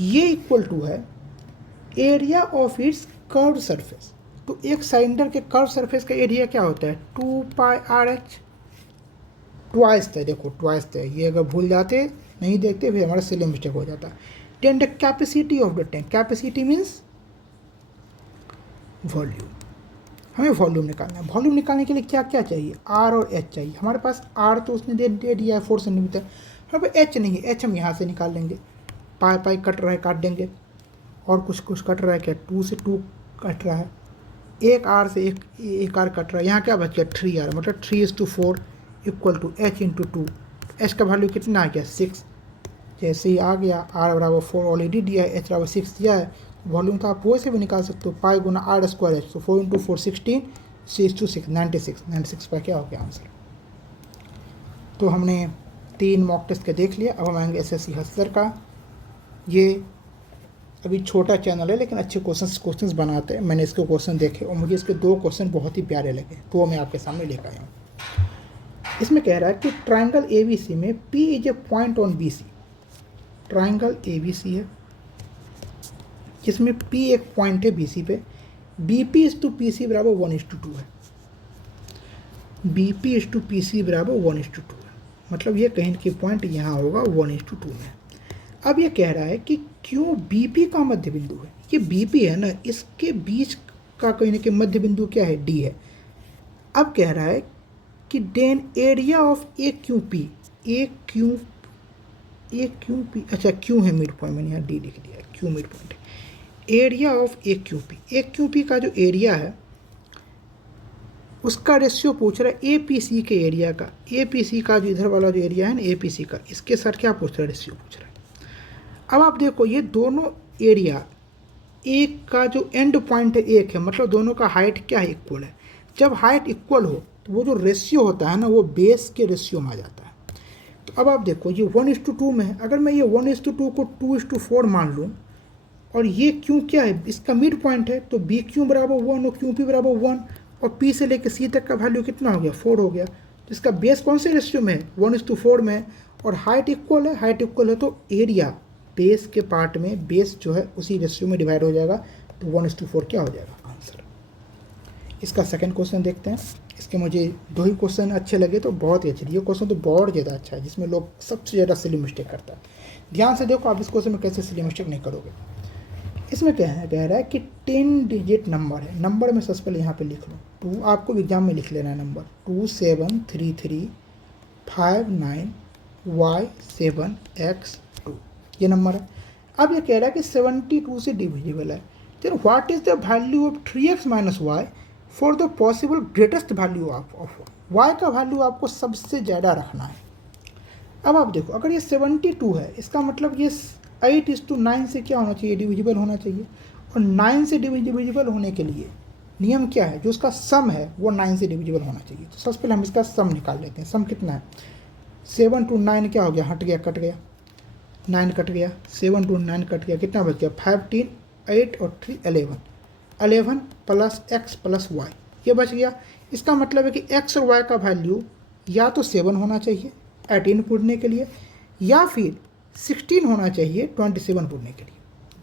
ये इक्वल टू है area of it's curve surface. तो एक सिलेंडर के कर्व सरफेस का एरिया क्या होता है, 2 पाई आर एच, ट्वाइस था, देखो ट्वाइस था, ये अगर भूल जाते नहीं देखते फिर हमारा सिले मिस्टेक हो जाता। Then the capacity of the tank, capacity means volume, हमें वॉल्यूम निकालना है। वॉल्यूम निकालने के लिए क्या क्या चाहिए, आर और एच चाहिए। हमारे पास आर तो उसने दे दिया है 4 सेंटीमीटर, हमारे पास एच नहीं है, एच हम यहाँ से निकाल लेंगे, पाई पाई कट रहा है काट देंगे, और कुछ कुछ कट रहा है, क्या 2 से 2 कट रहा है, एक आर से एक आर कट रहा है, यहाँ क्या बच गया 3 आर, मतलब 3:4 equal to H into 2। H का वैल्यू कितना आ गया 6, जैसे ही आ गया आर बराबर 4 ऑलरेडी दिया है, एच बराबर 6 दिया है, वॉल्यूम तो आप वैसे भी निकाल सकते हो, पाई गुना आर स्क्वायर एच, तो 4 इंटू 4 16, 6 96 का क्या हो गया आंसर। तो हमने 3 मॉक टेस्ट के देख लिया। अब हम आएंगे एसएससी हस्तर का। ये अभी छोटा चैनल है लेकिन अच्छे क्वेश्चंस बनाते हैं। मैंने इसके क्वेश्चन देखे और मुझे इसके 2 क्वेश्चन बहुत ही प्यारे लगे, तो मैं आपके सामने लेकर आया हूँ। इसमें कह रहा है कि ट्राइंगल एबीसी में P is a point on BC. Triangle ABC है जिसमें P एक पॉइंट है BC पे, BP इज टू PC बराबर 1:2 है, BP इज टू PC बराबर 1:2 है, मतलब ये कहीं की पॉइंट यहाँ होगा 1:2 में। अब ये कह रहा है कि क्यों BP का मध्य बिंदु है, ये BP है ना, इसके बीच का कहीं ना कहीं मध्य बिंदु क्या है, D है। अब कह रहा है कि then area of a Q P, अच्छा क्यू है मिड पॉइंट, मैंने यहाँ D लिख दिया, क्यू मिड पॉइंट है। Area of a Q P का जो एरिया है उसका रेशियो पूछ रहा है APC के एरिया का, APC का जो इधर वाला जो एरिया है ना APC का, इसके साथ क्या पूछ रहा है, रेशियो पूछ रहा है। अब आप देखो ये दोनों एरिया, एक का जो एंड पॉइंट है एक है, मतलब दोनों का हाइट क्या है, इक्वल है। जब हाइट इक्वल हो तो वो जो रेशियो होता है ना वो बेस के रेशियो में आ जाता है। तो अब आप देखो ये 1:2 में है, अगर मैं ये 1:2 को 2:4 मान लूँ, और ये क्यों क्या है, इसका मिड पॉइंट है, तो बी क्यू बराबर 1 और क्यू पी बराबर 1, और पी से लेकर सी तक का वैल्यू कितना हो गया, 4 हो गया। तो इसका बेस कौन से रेशियो में है, 1:4 में है, और हाइट इक्वल है, हाइट इक्वल है तो एरिया बेस के पार्ट में बेस जो है उसी रेशियो में डिवाइड हो जाएगा, तो 1:4 क्या हो जाएगा आंसर। इसका सेकंड क्वेश्चन देखते हैं। इसके मुझे 2 ही क्वेश्चन अच्छे लगे, तो बहुत ही अच्छे। ये क्वेश्चन तो बहुत ज़्यादा अच्छा है, जिसमें लोग सबसे ज़्यादा सिली मिस्टेक करता है। ध्यान से देखो आप इस क्वेश्चन में कैसे सिली मिस्टेक नहीं करोगे। इसमें क्या है, कह रहा है कि 10 डिजिट नंबर है, नंबर में सबसे पहले यहाँ पे लिख लो 2, आपको एग्जाम में लिख लेना है नंबर 273359Y7X2, ये नंबर है। अब ये कह रहा है कि 72 से डिविजिबल है, then what is the value of 3x minus Y for the possible greatest value of y का वैल्यू आपको सबसे ज़्यादा रखना है। अब आप देखो अगर ये 72 है, इसका मतलब ये 8:9 से क्या होना चाहिए, डिविजिबल होना चाहिए, और 9 से डिविजिबल होने के लिए नियम क्या है, जो उसका सम है वो 9 से डिविजिबल होना चाहिए। तो सबसे पहले हम इसका सम निकाल लेते हैं। सम कितना है, 7 to 9 क्या हो गया, हट गया, कट गया, 9 कट गया, 7 to 9 कट गया, कितना बच गया, 5 3 8 और 3 11, 11 प्लस x प्लस y, ये बच गया। इसका मतलब है कि x और y का वैल्यू या तो 7 होना चाहिए 18 पूरने के लिए, या फिर 16 होना चाहिए 27 पूरने के लिए,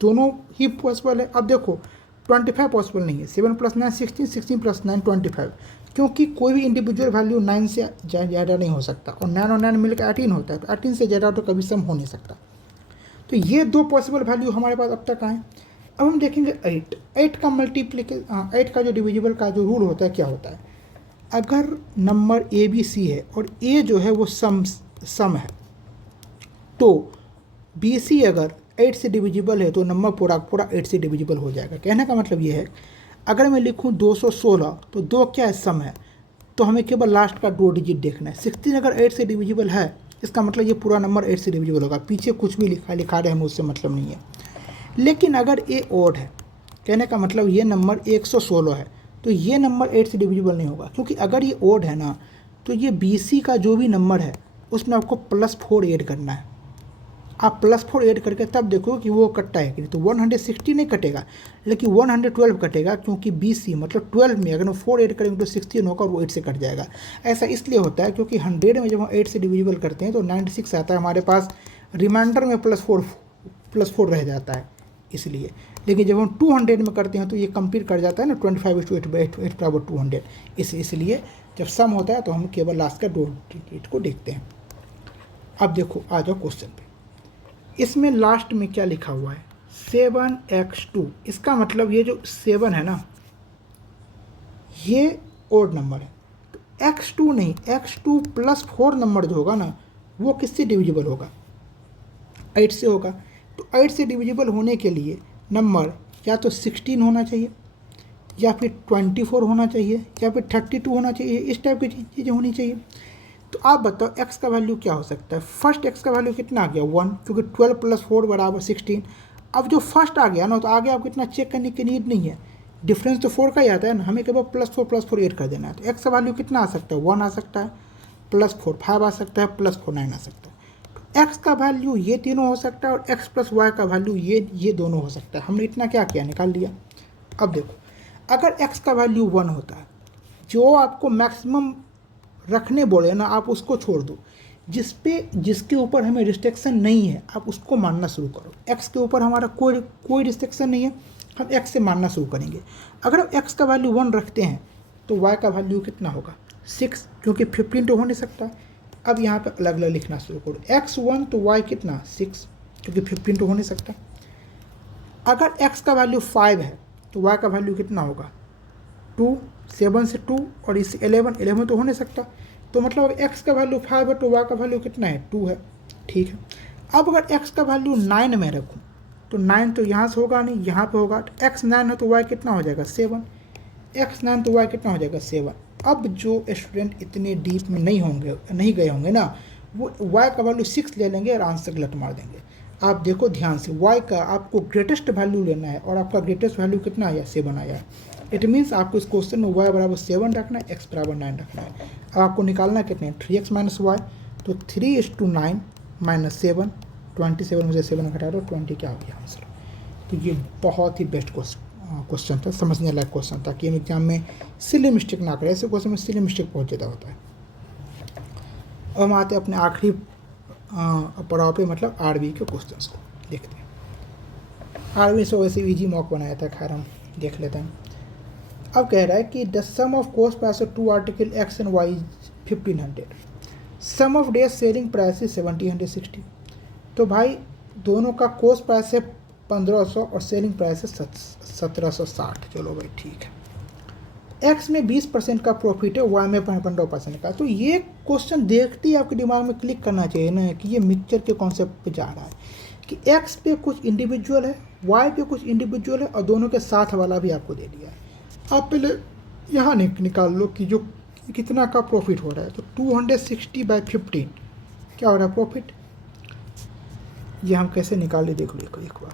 दोनों ही पॉसिबल है। अब देखो 25 पॉसिबल नहीं है, 7 + 9 16, 16 + 9 25, क्योंकि कोई भी इंडिविजुअल वैल्यू 9 से ज़्यादा नहीं हो सकता, और 9 और 9 मिलकर 18 होता है, तो 18 से ज़्यादा तो कभी सम हो नहीं सकता। तो ये 2 पॉसिबल वैल्यू हमारे पास अब तक आए। अब हम देखेंगे 8 का मल्टीप्लिकेशन, 8 का जो डिविजिबल का जो रूल होता है क्या होता है, अगर नंबर ए बी सी है और ए जो है वो सम है, तो बी सी अगर 8 से डिविजिबल है तो नंबर पूरा पूरा 8 से डिविजिबल हो जाएगा। कहने का मतलब ये है, अगर मैं लिखूँ 216 तो 2 क्या है, सम है, तो हमें केवल लास्ट का 2 डिजिट देखना है। 16 अगर 8 से डिविजिबल है, इसका मतलब ये पूरा नंबर 8 से डिविजिबल होगा। पीछे कुछ भी लिखा रहे हमें उससे मतलब नहीं है। लेकिन अगर ये ओड है, कहने का मतलब ये नंबर 116 है, तो ये नंबर 8 से डिविजिबल नहीं होगा, क्योंकि अगर ये ओड है ना, तो ये बी सी का जो भी नंबर है उसमें आपको +4 ऐड करना है। आप +4 ऐड करके तब देखो कि वो कटता है कि नहीं। तो 160 नहीं कटेगा, लेकिन 112 कटेगा, क्योंकि बी सी मतलब 12 में अगर हम 4 ऐड करेंगे तो 16 होगा और वो 8 से कट जाएगा। ऐसा इसलिए होता है क्योंकि 100 में जब हम 8 से डिविजिबल करते हैं तो 96 आता है हमारे पास, रिमाइंडर में +4 रह जाता है इसलिए। लेकिन जब हम 200 में करते हैं तो ये कंप्लीट कर जाता है ना, 25/8 इसलिए जब सम होता है तो हम केवल लास्ट का 2 डिजिट को देखते हैं। अब देखो, आ जाओ क्वेश्चन पे। इसमें लास्ट में क्या लिखा हुआ है, 7x2। इसका मतलब ये जो 7 है ना, ये ओड नंबर है, तो x2 नहीं, x2 +4 नंबर जो होगा ना, वो किससे डिविजिबल होगा, 8 से होगा। तो 8 से डिविजिबल होने के लिए नंबर या तो 16 होना चाहिए, या फिर 24 होना चाहिए, या फिर 32 होना चाहिए। इस टाइप की चीज़ें होनी चाहिए। तो आप बताओ x का वैल्यू क्या हो सकता है। फर्स्ट x का वैल्यू कितना आ गया, 1, क्योंकि 12 + 4 = 16। अब जो फर्स्ट आ गया ना, तो आगे आपको इतना चेक करने की नीड नहीं है, डिफरेंस तो 4 का ही आता है ना, हमें केवल +4 ऐड कर देना है। तो x का वैल्यू कितना आ सकता है, 1 आ सकता है, +4 5 आ सकता है, +4 9 आ सकता है। तो x का वैल्यू ये तीनों हो सकता है, और x + y का वैल्यू ये दोनों हो सकता है। हमने इतना क्या किया, निकाल लिया। अब देखो, अगर x का वैल्यू 1 होता है, जो आपको मैक्सिमम रखने बोले ना, आप उसको छोड़ दो। जिसके ऊपर हमें रिस्ट्रिक्शन नहीं है, आप उसको मानना शुरू करो। x के ऊपर हमारा कोई रिस्ट्रिक्शन नहीं है, हम x से मानना शुरू करेंगे। अगर हम x का वैल्यू 1 रखते हैं तो y का वैल्यू कितना होगा, 6, क्योंकि 15 तो हो नहीं सकता। अब यहाँ पे अलग अलग लिखना शुरू करो, x1 तो y कितना 6, क्योंकि 15 तो हो नहीं सकता। अगर x का वैल्यू 5 है तो y का वैल्यू कितना होगा, 2, 7 से 2, और इस 11 तो हो नहीं सकता। तो मतलब x का वैल्यू 5 है तो y का वैल्यू कितना है, 2 है। ठीक है। अब अगर x का वैल्यू 9 में रखूँ तो 9 तो यहाँ से होगा नहीं, यहाँ पे होगा। तो x 9 है तो y कितना हो जाएगा, 7। x 9 तो y कितना हो जाएगा, 7। अब जो स्टूडेंट इतने डीप में नहीं गए होंगे ना, वो y का वैल्यू 6 ले लेंगे और आंसर गलत मार देंगे। आप देखो ध्यान से, y का आपको ग्रेटेस्ट वैल्यू लेना है, और आपका ग्रेटेस्ट वैल्यू कितना आया, 7 आया। इट मीन्स आपको इस क्वेश्चन में y = 7 रखना है, x = 9 रखना है। अब आपको निकालना कितने, 3x - y, तो 3:9 - 7, 27 में से 7 घटा दो, 20 क्या हो गया आंसर। तो ये बहुत ही बेस्ट क्वेश्चन था, समझने लायक क्वेश्चन था कि हम एग्जाम में सिली मिस्टेक ना करें। ऐसे क्वेश्चन में सिली मिस्टेक बहुत ज़्यादा होता है। अब हम आते हैं अपने आखिरी पड़ाव पे, मतलब आरबी के क्वेश्चंस को देखते हैं। आरबी से वैसे ईजी मॉक बनाया था, खैर हम देख लेते हैं। अब कह रहा है कि the sum of cost price of 2 article x and y is 1500, sum of theirs selling price is 1760। तो भाई दोनों का कॉस्ट प्राइस है 1500 और सेलिंग प्राइस है 1760। चलो भाई ठीक है। x में 20% का प्रॉफिट है, y में 15% का। तो ये क्वेश्चन देखते ही आपके दिमाग में क्लिक करना चाहिए ना कि ये मिक्सचर के कॉन्सेप्ट पे जा रहा है, कि x पे कुछ इंडिविजुअल है, y पे कुछ इंडिविजुअल है, और दोनों के साथ वाला भी आपको दे दिया है। आप पहले यहाँ निकाल लो कि जो कितना का प्रॉफिट हो रहा है। तो 260/15 क्या हो रहा है प्रॉफिट, ये हम कैसे निकाले देख लो एक बार।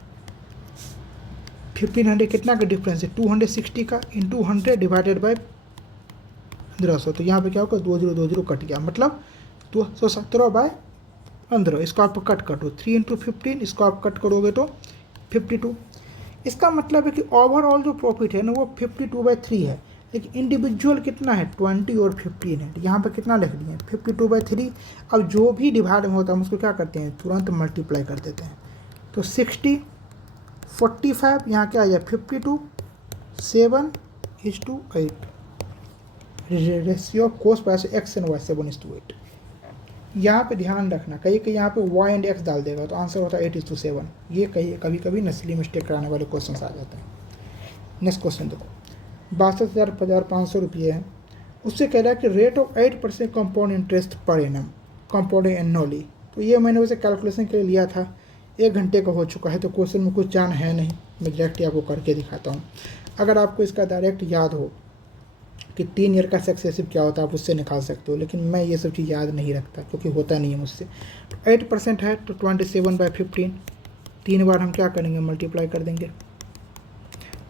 1500 कितना का डिफरेंस है, 260 का इंटू 100 डिवाइडेड बाई 1500। तो यहाँ पे क्या होगा, 2020 कट गया, मतलब 217/15। इसको आप कट कर दो, 3 × 15, इसको आप कट करोगे तो 52। इसका मतलब है कि ओवरऑल जो प्रॉफिट है ना वो 52/3 है, लेकिन इंडिविजुअल कितना है, 20 और 15 है। यहाँ पे कितना लिख दिए, 52/3। अब जो भी डिवाइड में होता है हम उसको क्या करते हैं, तुरंत मल्टीप्लाई कर देते हैं। तो 60, 45, यहाँ क्या आ जाए 52, 7:8। Ratio of cost price x and y 7:8। यहाँ पे ध्यान रखना, कहीं कहीं यहाँ पे y एंड x डाल देगा तो आंसर होता है 8:7। ये कभी कभी नस्ली मिस्टेक कराने वाले क्वेश्चन आ जाते हैं। नेक्स्ट क्वेश्चन देखो, 62,500 रुपये है, उससे कह रहा है कि rate of 8% compound interest per annum compound annually. तो ये मैंने वैसे कैलकुलेशन के लिए लिया था, 1 घंटे का हो चुका है, तो क्वेश्चन में कुछ जान है नहीं, मैं डायरेक्ट आपको करके दिखाता हूँ। अगर आपको इसका डायरेक्ट याद हो कि 3 ईयर का सक्सेसिव क्या होता है, आप उससे निकाल सकते हो, लेकिन मैं ये सब चीज़ याद नहीं रखता क्योंकि होता नहीं है मुझसे। तो 8% है तो 27/15, 3 बार हम क्या करेंगे, मल्टीप्लाई कर देंगे।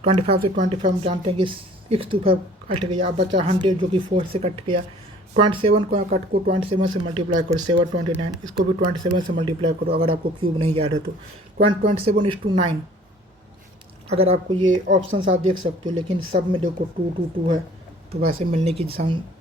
25 से 25 हम जानते हैं कि 6 to 5 कट गया, अब बचा 100 जो कि 4 से कट गया। 27 को कट को 27 से मल्टीप्लाई करो, 729, इसको भी 27 से मल्टीप्लाई करो अगर आपको क्यूब नहीं याद है तो। 27/9, अगर आपको ये ऑप्शंस आप देख सकते हो, लेकिन सब में देखो 2 2 2 है, तो वैसे मिलने की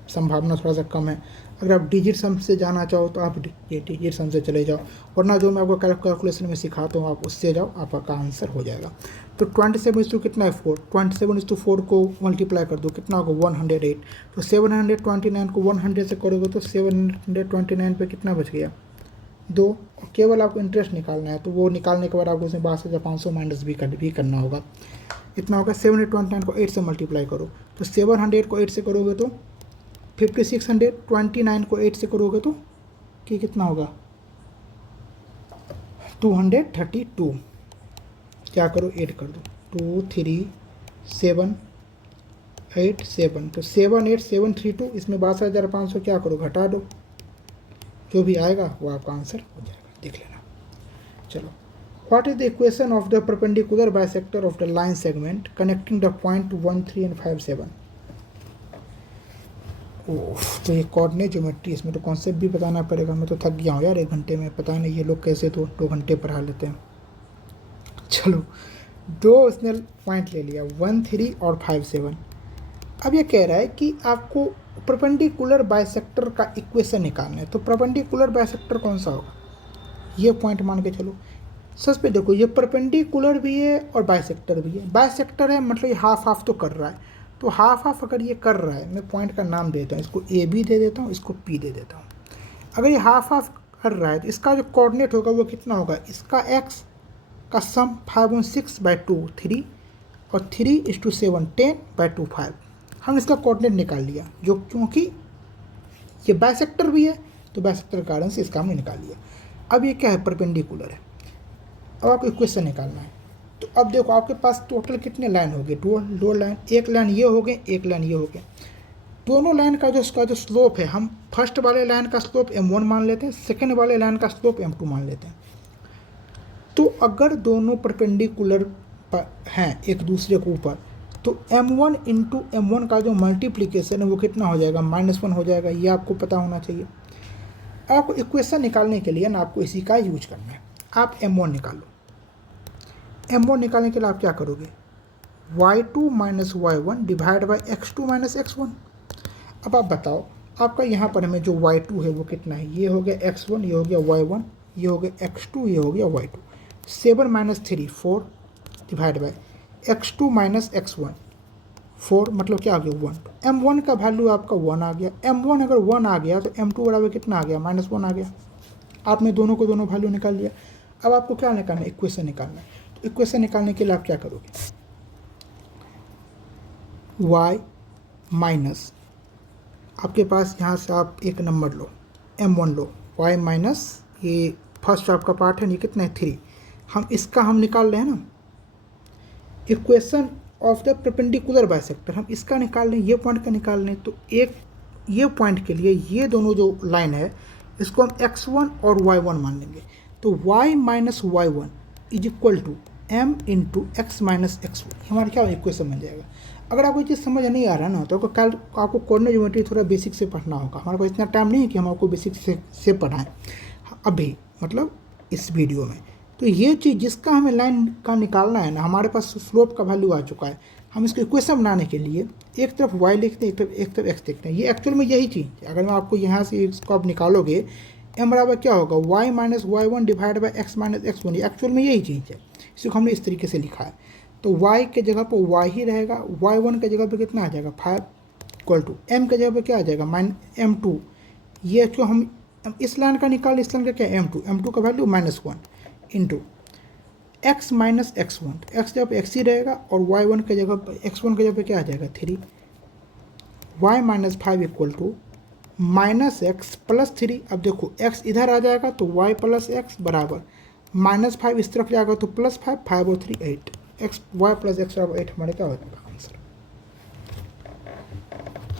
संभावना थोड़ा सा कम है। अगर आप डिजिट सम से जाना चाहो तो आप ये डिजिट सम से चले जाओ, वरना जो मैं आपको कैलकुलेशन में सिखाता हूँ आप उससे जाओ, आपका आंसर हो जाएगा। तो 27 कितना है 4, 27/4 को मल्टीप्लाई कर दो, कितना होगा 108। तो 729 को 100 से करोगे तो 729 पे कितना बच गया 2। और केवल आपको इंटरेस्ट निकालना है, तो वो निकालने के बाद आपको उसमें 62,500 माइनस भी करना होगा। इतना होगा 729 को 8 से मल्टीप्लाई करो, तो 700 को 8 से करोगे तो 5600, 29 को 8 से करोगे तो कि कितना होगा 232। क्या करो 8 कर दो, 2 3 7 8 7, तो 78732, इसमें 62,500 क्या करो घटा दो, जो भी आएगा वो आपका आंसर हो जाएगा, देख लेना। चलो, what is the equation of the perpendicular bisector of the line segment connecting the point 1 3 and 5 7। तो ये कोऑर्डिनेट ज्योमेट्री, इसमें तो कॉन्सेप्ट भी बताना पड़ेगा। मैं तो थक गया हूँ यार 1 घंटे में, पता नहीं ये लोग कैसे तो 2 घंटे पढ़ा लेते हैं। चलो, 2 उसने पॉइंट ले लिया 1 3 और 5 7। अब ये कह रहा है कि आपको परपेंडिकुलर बाइसेक्टर का इक्वेशन निकालना है। तो परपेंडिकुलर बाइसेक्टर कौन सा होगा, ये पॉइंट मान के चलो। सच पे देखो, ये परपेंडिकुलर भी है और बाइसेक्टर भी है। बाइसेक्टर है मतलब ये हाफ हाफ तो कर रहा है, तो हाफ हाफ अगर ये कर रहा है, मैं पॉइंट का नाम देता हूँ, इसको ए बी दे देता हूँ, इसको पी दे देता हूँ। अगर ये हाफ हाफ कर रहा है तो इसका जो कोऑर्डिनेट होगा वो कितना होगा, इसका एक्स का सम 5/6/2 3 और 3:7 10/2 5। हम इसका कोऑर्डिनेट निकाल लिया, जो क्योंकि ये बाइसेक्टर भी है तो बाइसेक्टर के कारण से इसका हमने निकाल लिया। अब ये क्या है, परपेंडिकुलर है। अब आपको इक्वेशन निकालना है। तो अब देखो आपके पास टोटल कितने लाइन हो गए, दो लाइन, एक लाइन ये हो गए, एक लाइन ये हो गए। दोनों लाइन का जो स्लोप है, हम फर्स्ट वाले लाइन का स्लोप m1 मान लेते हैं, सेकेंड वाले लाइन का स्लोप m2 मान लेते हैं। तो अगर दोनों परपेंडिकुलर हैं एक दूसरे के ऊपर, तो m1 इंटू m1 का जो मल्टीप्लीकेशन है वो कितना हो जाएगा, -1 हो जाएगा। ये आपको पता होना चाहिए। आपको इक्वेशन निकालने के लिए ना आपको इसी का यूज करना है। आप m1 निकालो, m1 निकालने के लिए आप क्या करोगे, y2 minus y1 divide by x2 minus x1। अब आप बताओ, आपका यहाँ पर हमें जो y2 है वो कितना है, ये हो गया x1, ये हो गया y1, ये हो गया x2, ये हो गया y2। 7 minus 3 4 divide by x2 minus x1 4, मतलब क्या आ गया 1। m1 का वैल्यू आपका 1 आ गया। m1 अगर 1 आ गया तो m2 बराबर कितना आ गया, -1 आ गया। आपने दोनों को दोनों वैल्यू निकाल लिया। अब आपको क्या निकालना है, इक्वेशन निकालना है। तो इक्वेशन निकालने के लिए आप क्या करोगे, y माइनस, आपके पास यहाँ से आप एक नंबर लो, m1 लो, y माइनस ये फर्स्ट आपका पार्ट है, ये कितना है 3। हम निकाल रहे हैं ना equation of the perpendicular bisector, हम इसका निकाल लें, ये पॉइंट का निकाल लें। तो एक ये पॉइंट के लिए ये दोनों जो लाइन है इसको हम x1 और y1 मान लेंगे। तो y minus y1 is equal to m into X minus x1, हमारा क्या इक्वेशन बन जाएगा। अगर आपको ये चीज़ समझ नहीं आ रहा ना तो आपको कोऑर्डिनेट ज्योमेट्री थोड़ा बेसिक से पढ़ना होगा। हमारे पास इतना टाइम नहीं है कि हम आपको बेसिक से पढ़ाएं अभी, मतलब इस वीडियो में। तो ये चीज़ जिसका हमें लाइन का निकालना है ना, हमारे पास स्लोप का वैल्यू आ चुका है। हम इसको इक्वेशन बनाने के लिए एक तरफ y लिखते हैं, एक तरफ x लिखते हैं। ये एक्चुअल में यही चीज़, अगर मैं आपको यहाँ से इसको आप निकालोगे, m बराबर क्या होगा, y minus y1 divide by x minus x1। ये एक्चुअल में यही चीज़ है, इसको हमने इस तरीके से लिखा है। तो y के जगह पर y ही रहेगा, y1 के जगह पर कितना आ जाएगा 5 इक्वल टू m के जगह पर क्या आ जाएगा -m2। ये क्यों हम इस लाइन का निकाल, इस लाइन का क्या m2 का value -1 into x minus x1, x जगह पर x ही रहेगा और y1 के जगह पर x1 के जगह पर क्या आ जाएगा 3। y minus 5 equal to minus X plus 3। अब देखो x इधर आ जाएगा तो y प्लस एक्स बराबर माइनस 5 इस तरफ जाएगा तो प्लस 5, 5 और 3 8, एक्स वाई प्लस एक्स बराबर 8 हमारे क्या हो जाएगा आंसर।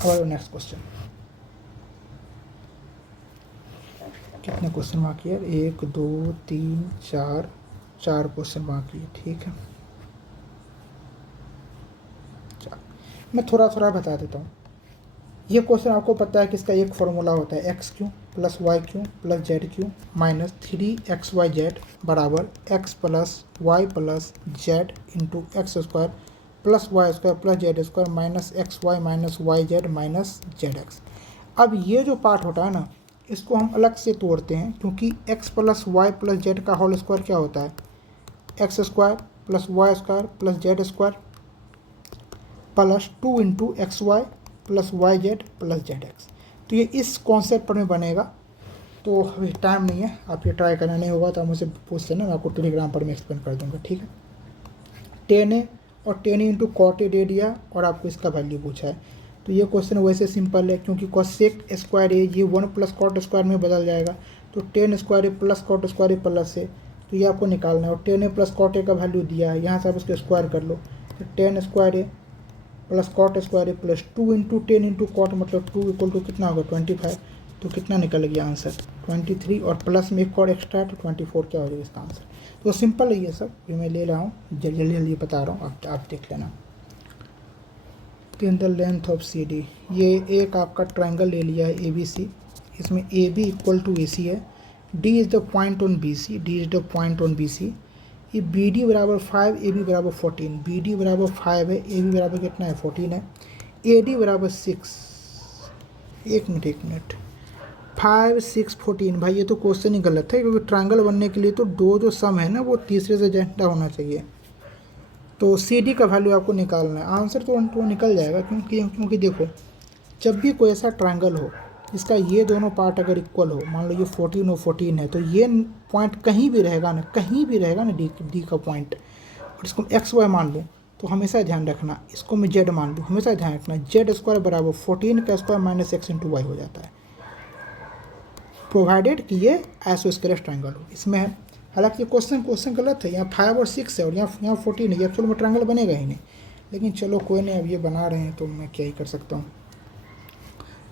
और नेक्स्ट क्वेश्चन, कितने क्वेश्चन बाकी है? 1 2 3 4, 4 क्वेश्चन बाकी है। ठीक है, मैं थोड़ा थोड़ा बता देता हूँ। ये क्वेश्चन आपको पता है कि इसका एक फॉर्मूला होता है X cube plus Y cube plus Z cube minus 3xyz बराबर X plus Y plus Z into X square plus Y square plus Z square minus X Y minus Y Z minus Z X. अब ये जो पार्ट होता है ना, इसको हम अलग से तोड़ते हैं, क्योंकि X plus Y plus Z का होल स्क्वायर क्या होता है? X square plus Y square plus Z square plus 2 into X Y plus Y Z plus Z X. तो ये इस कॉन्सेप्ट पर में बनेगा। तो अभी टाइम नहीं है, आप ये ट्राई करना, नहीं होगा तो आप मुझसे पूछते ना, मैं आपको टेलीग्राम पर मैं एक्सप्लेन कर दूंगा। ठीक है, 10a और 10a इंटू कॉट ए दे दिया और आपको इसका वैल्यू पूछा है। तो ये क्वेश्चन वैसे सिंपल है, क्योंकि कोसेक स्क्वायर ए ये 1 प्लस कॉट स्क्वायर में बदल जाएगा। तो 10 स्क्वायर ए प्लस कॉट स्क्वायर ए प्लस ए, तो ये आपको निकालना है। और 10a प्लस कॉट ए का वैल्यू दिया है, यहाँ से आप उसको स्क्वायर कर लो। तो 10 स्क्वायर ए प्लस कॉट स्क्वायर ए प्लस 2 इंटू 10 इंटू कॉट, मतलब 2 इक्वल टू कितना होगा? 25। तो कितना निकल गया आंसर? 23, और प्लस में एक और एक्स्ट्रा तो 24 क्या हो जाएगा इसका आंसर। तो सिंपल है ये सब, ये मैं ले रहा हूँ, जल्दी जल्दी बता रहा हूँ, आप देख लेना। In the length of C D, ये एक आपका ट्राइंगल ले लिया है ए बी सी, इसमें A B equal to A C है, D is the point on B C, D is the point on B C. ये बी डी बराबर 5, ए बी बराबर 14, बी डी बराबर 5 है, ए बी बराबर कितना है? 14 है, ए डी बराबर 6, एक मिनट 5 6 14। भाई ये तो क्वेश्चन ही गलत है, क्योंकि ट्रायंगल बनने के लिए तो दो जो सम है ना वो तीसरे से ज़्यादा होना चाहिए। तो सी डी का वैल्यू आपको निकालना है, आंसर तो निकल जाएगा, क्योंकि देखो जब भी कोई ऐसा ट्रायंगल हो इसका ये दोनों पार्ट अगर इक्वल हो, मान लो ये 14 और 14 है, तो ये पॉइंट कहीं भी रहेगा ना डी का पॉइंट, और इसको एक्स वाई मान लूँ तो हमेशा ध्यान रखना, इसको मैं जेड मान लूँ, हमेशा ध्यान रखना जेड स्क्वायर बराबर 14 का square minus X into Y हो जाता है, प्रोवाइडेड कि ये आइसोस्केलेस ट्रायंगल हो। इसमें है, हालांकि ये क्वेश्चन गलत है, यहाँ 5 और 6 है और यहाँ 14 है, ये एक्चुअल में ट्रायंगल बनेगा ही नहीं, लेकिन चलो कोई नहीं, अब ये बना रहे हैं तो मैं क्या ही कर सकता हूँ।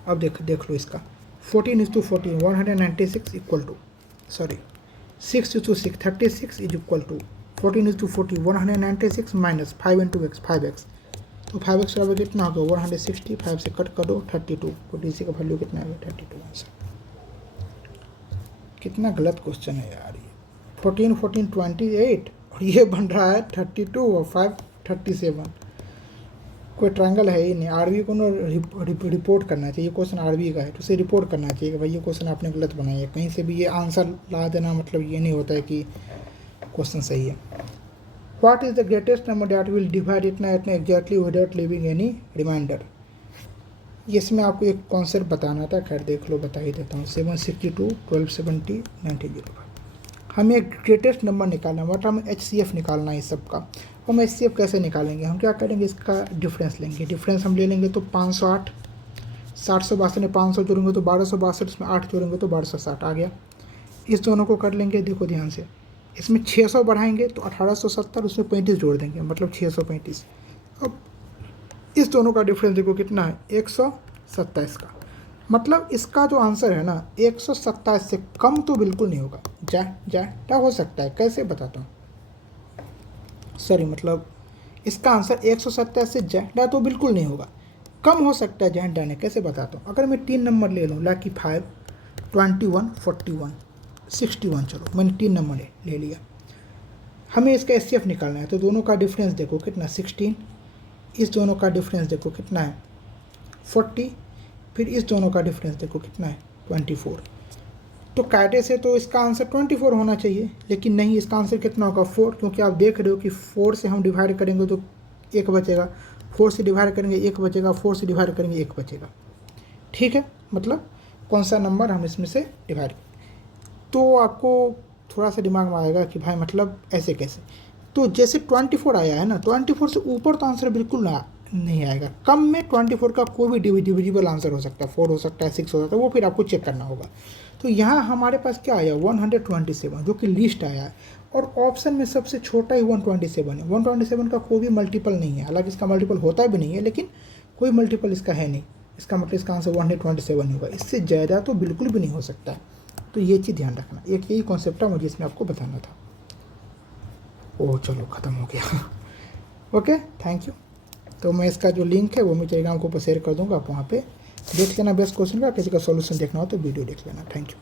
अब देख लो इसका 14 is to 14 196 equal to, sorry 6 is to 6 36 is equal to 14 is to 40 196 minus 5 into X 5x, तो 5x बराबर कितना होगा? 160, 5 से कट कर दो 32, तो डी सी का वैल्यू कितना है? 32 आंसर। कितना गलत क्वेश्चन है यार ये, 14 14 28 और ये बन रहा है 32 और 5 37। कोई ट्रायंगल है ही नहीं। आरबी को ना रिपोर्ट करना चाहिए, ये क्वेश्चन आरबी का है तो उसे रिपोर्ट करना चाहिए कि भाई ये क्वेश्चन आपने गलत बनाया है। कहीं से भी ये आंसर ला देना मतलब ये नहीं होता है कि क्वेश्चन सही है। What is the greatest number that will divide इतना exactly without leaving any remainder. इसमें आपको एक कॉन्सेप्ट बताना था, खैर देख लो, बता ही देता हूँ। 762 1270 9005 हमें एक ग्रेटेस्ट नंबर निकालना है, मतलब हमें HCF निकालना है इस सब का। हम HCF कैसे निकालेंगे? हम क्या करेंगे, इसका डिफरेंस लेंगे। डिफरेंस हम ले लेंगे तो 508, 762 में 500 जोड़ेंगे तो 1262, इसमें 8 जोड़ेंगे तो 1260 आ गया। इस दोनों को कर लेंगे, देखो ध्यान से, इसमें 600 बढ़ाएंगे तो 1870, उसमें 35 जोड़ देंगे मतलब 635। अब इस दोनों का डिफरेंस देखो कितना है? 127 का, मतलब इसका जो आंसर है ना 127 से कम तो बिल्कुल नहीं होगा। क्या हो सकता है, कैसे बताता हूँ, सॉरी मतलब इसका आंसर 127 से ज़्यादा तो बिल्कुल नहीं होगा, कम हो सकता है ज़्यादा नहीं। कैसे बताता हूँ, अगर मैं 3 नंबर ले लूँ, लाकी 5 21 41 61, चलो मैंने 3 नंबर ले लिया, हमें इसका HCF निकालना है। तो दोनों का डिफरेंस देखो कितना 16, इस दोनों का डिफरेंस देखो कितना है 40, फिर इस दोनों का डिफरेंस देखो कितना है 24। तो कायदे से तो इसका आंसर 24 होना चाहिए, लेकिन नहीं, इसका आंसर कितना होगा 4, क्योंकि आप देख रहे हो कि 4 से हम डिवाइड करेंगे तो 1 बचेगा, 4 से डिवाइड करेंगे 1 बचेगा, 4 से डिवाइड करेंगे 1 बचेगा। ठीक है, मतलब कौन सा नंबर हम इसमें से डिवाइड, तो आपको थोड़ा सा दिमाग में आएगा कि भाई मतलब ऐसे कैसे। तो जैसे 24 आया है ना, 24 से ऊपर तो आंसर बिल्कुल ना नहीं आएगा। कम में 24 का कोई भी डिविजिबल आंसर हो सकता है, 4 हो सकता है, 6 हो सकता है, वो फिर आपको चेक करना होगा। तो यहाँ हमारे पास क्या आया 127 जो कि लिस्ट आया है, और ऑप्शन में सबसे छोटा ही 127 है। 127 का कोई भी मल्टीपल नहीं है, हालांकि इसका मल्टीपल होता भी नहीं है, लेकिन कोई मल्टीपल इसका है नहीं। इसका मतलब इसका आंसर 127 होगा, इससे ज़्यादा तो बिल्कुल भी नहीं हो सकता है। तो ये चीज़ ध्यान रखना, एक यही कॉन्सेप्ट है मुझे इसमें आपको बताना था। ओह चलो ख़त्म हो गया। Okay, thank you. तो मैं इसका जो लिंक है वो मैं टेलीग्राम के ऊपर शेयर कर दूँगा, आप वहाँ पे देख लेना बेस्ट क्वेश्चन का। किसी का सॉल्यूशन देखना हो तो वीडियो देख लेना। Thank you.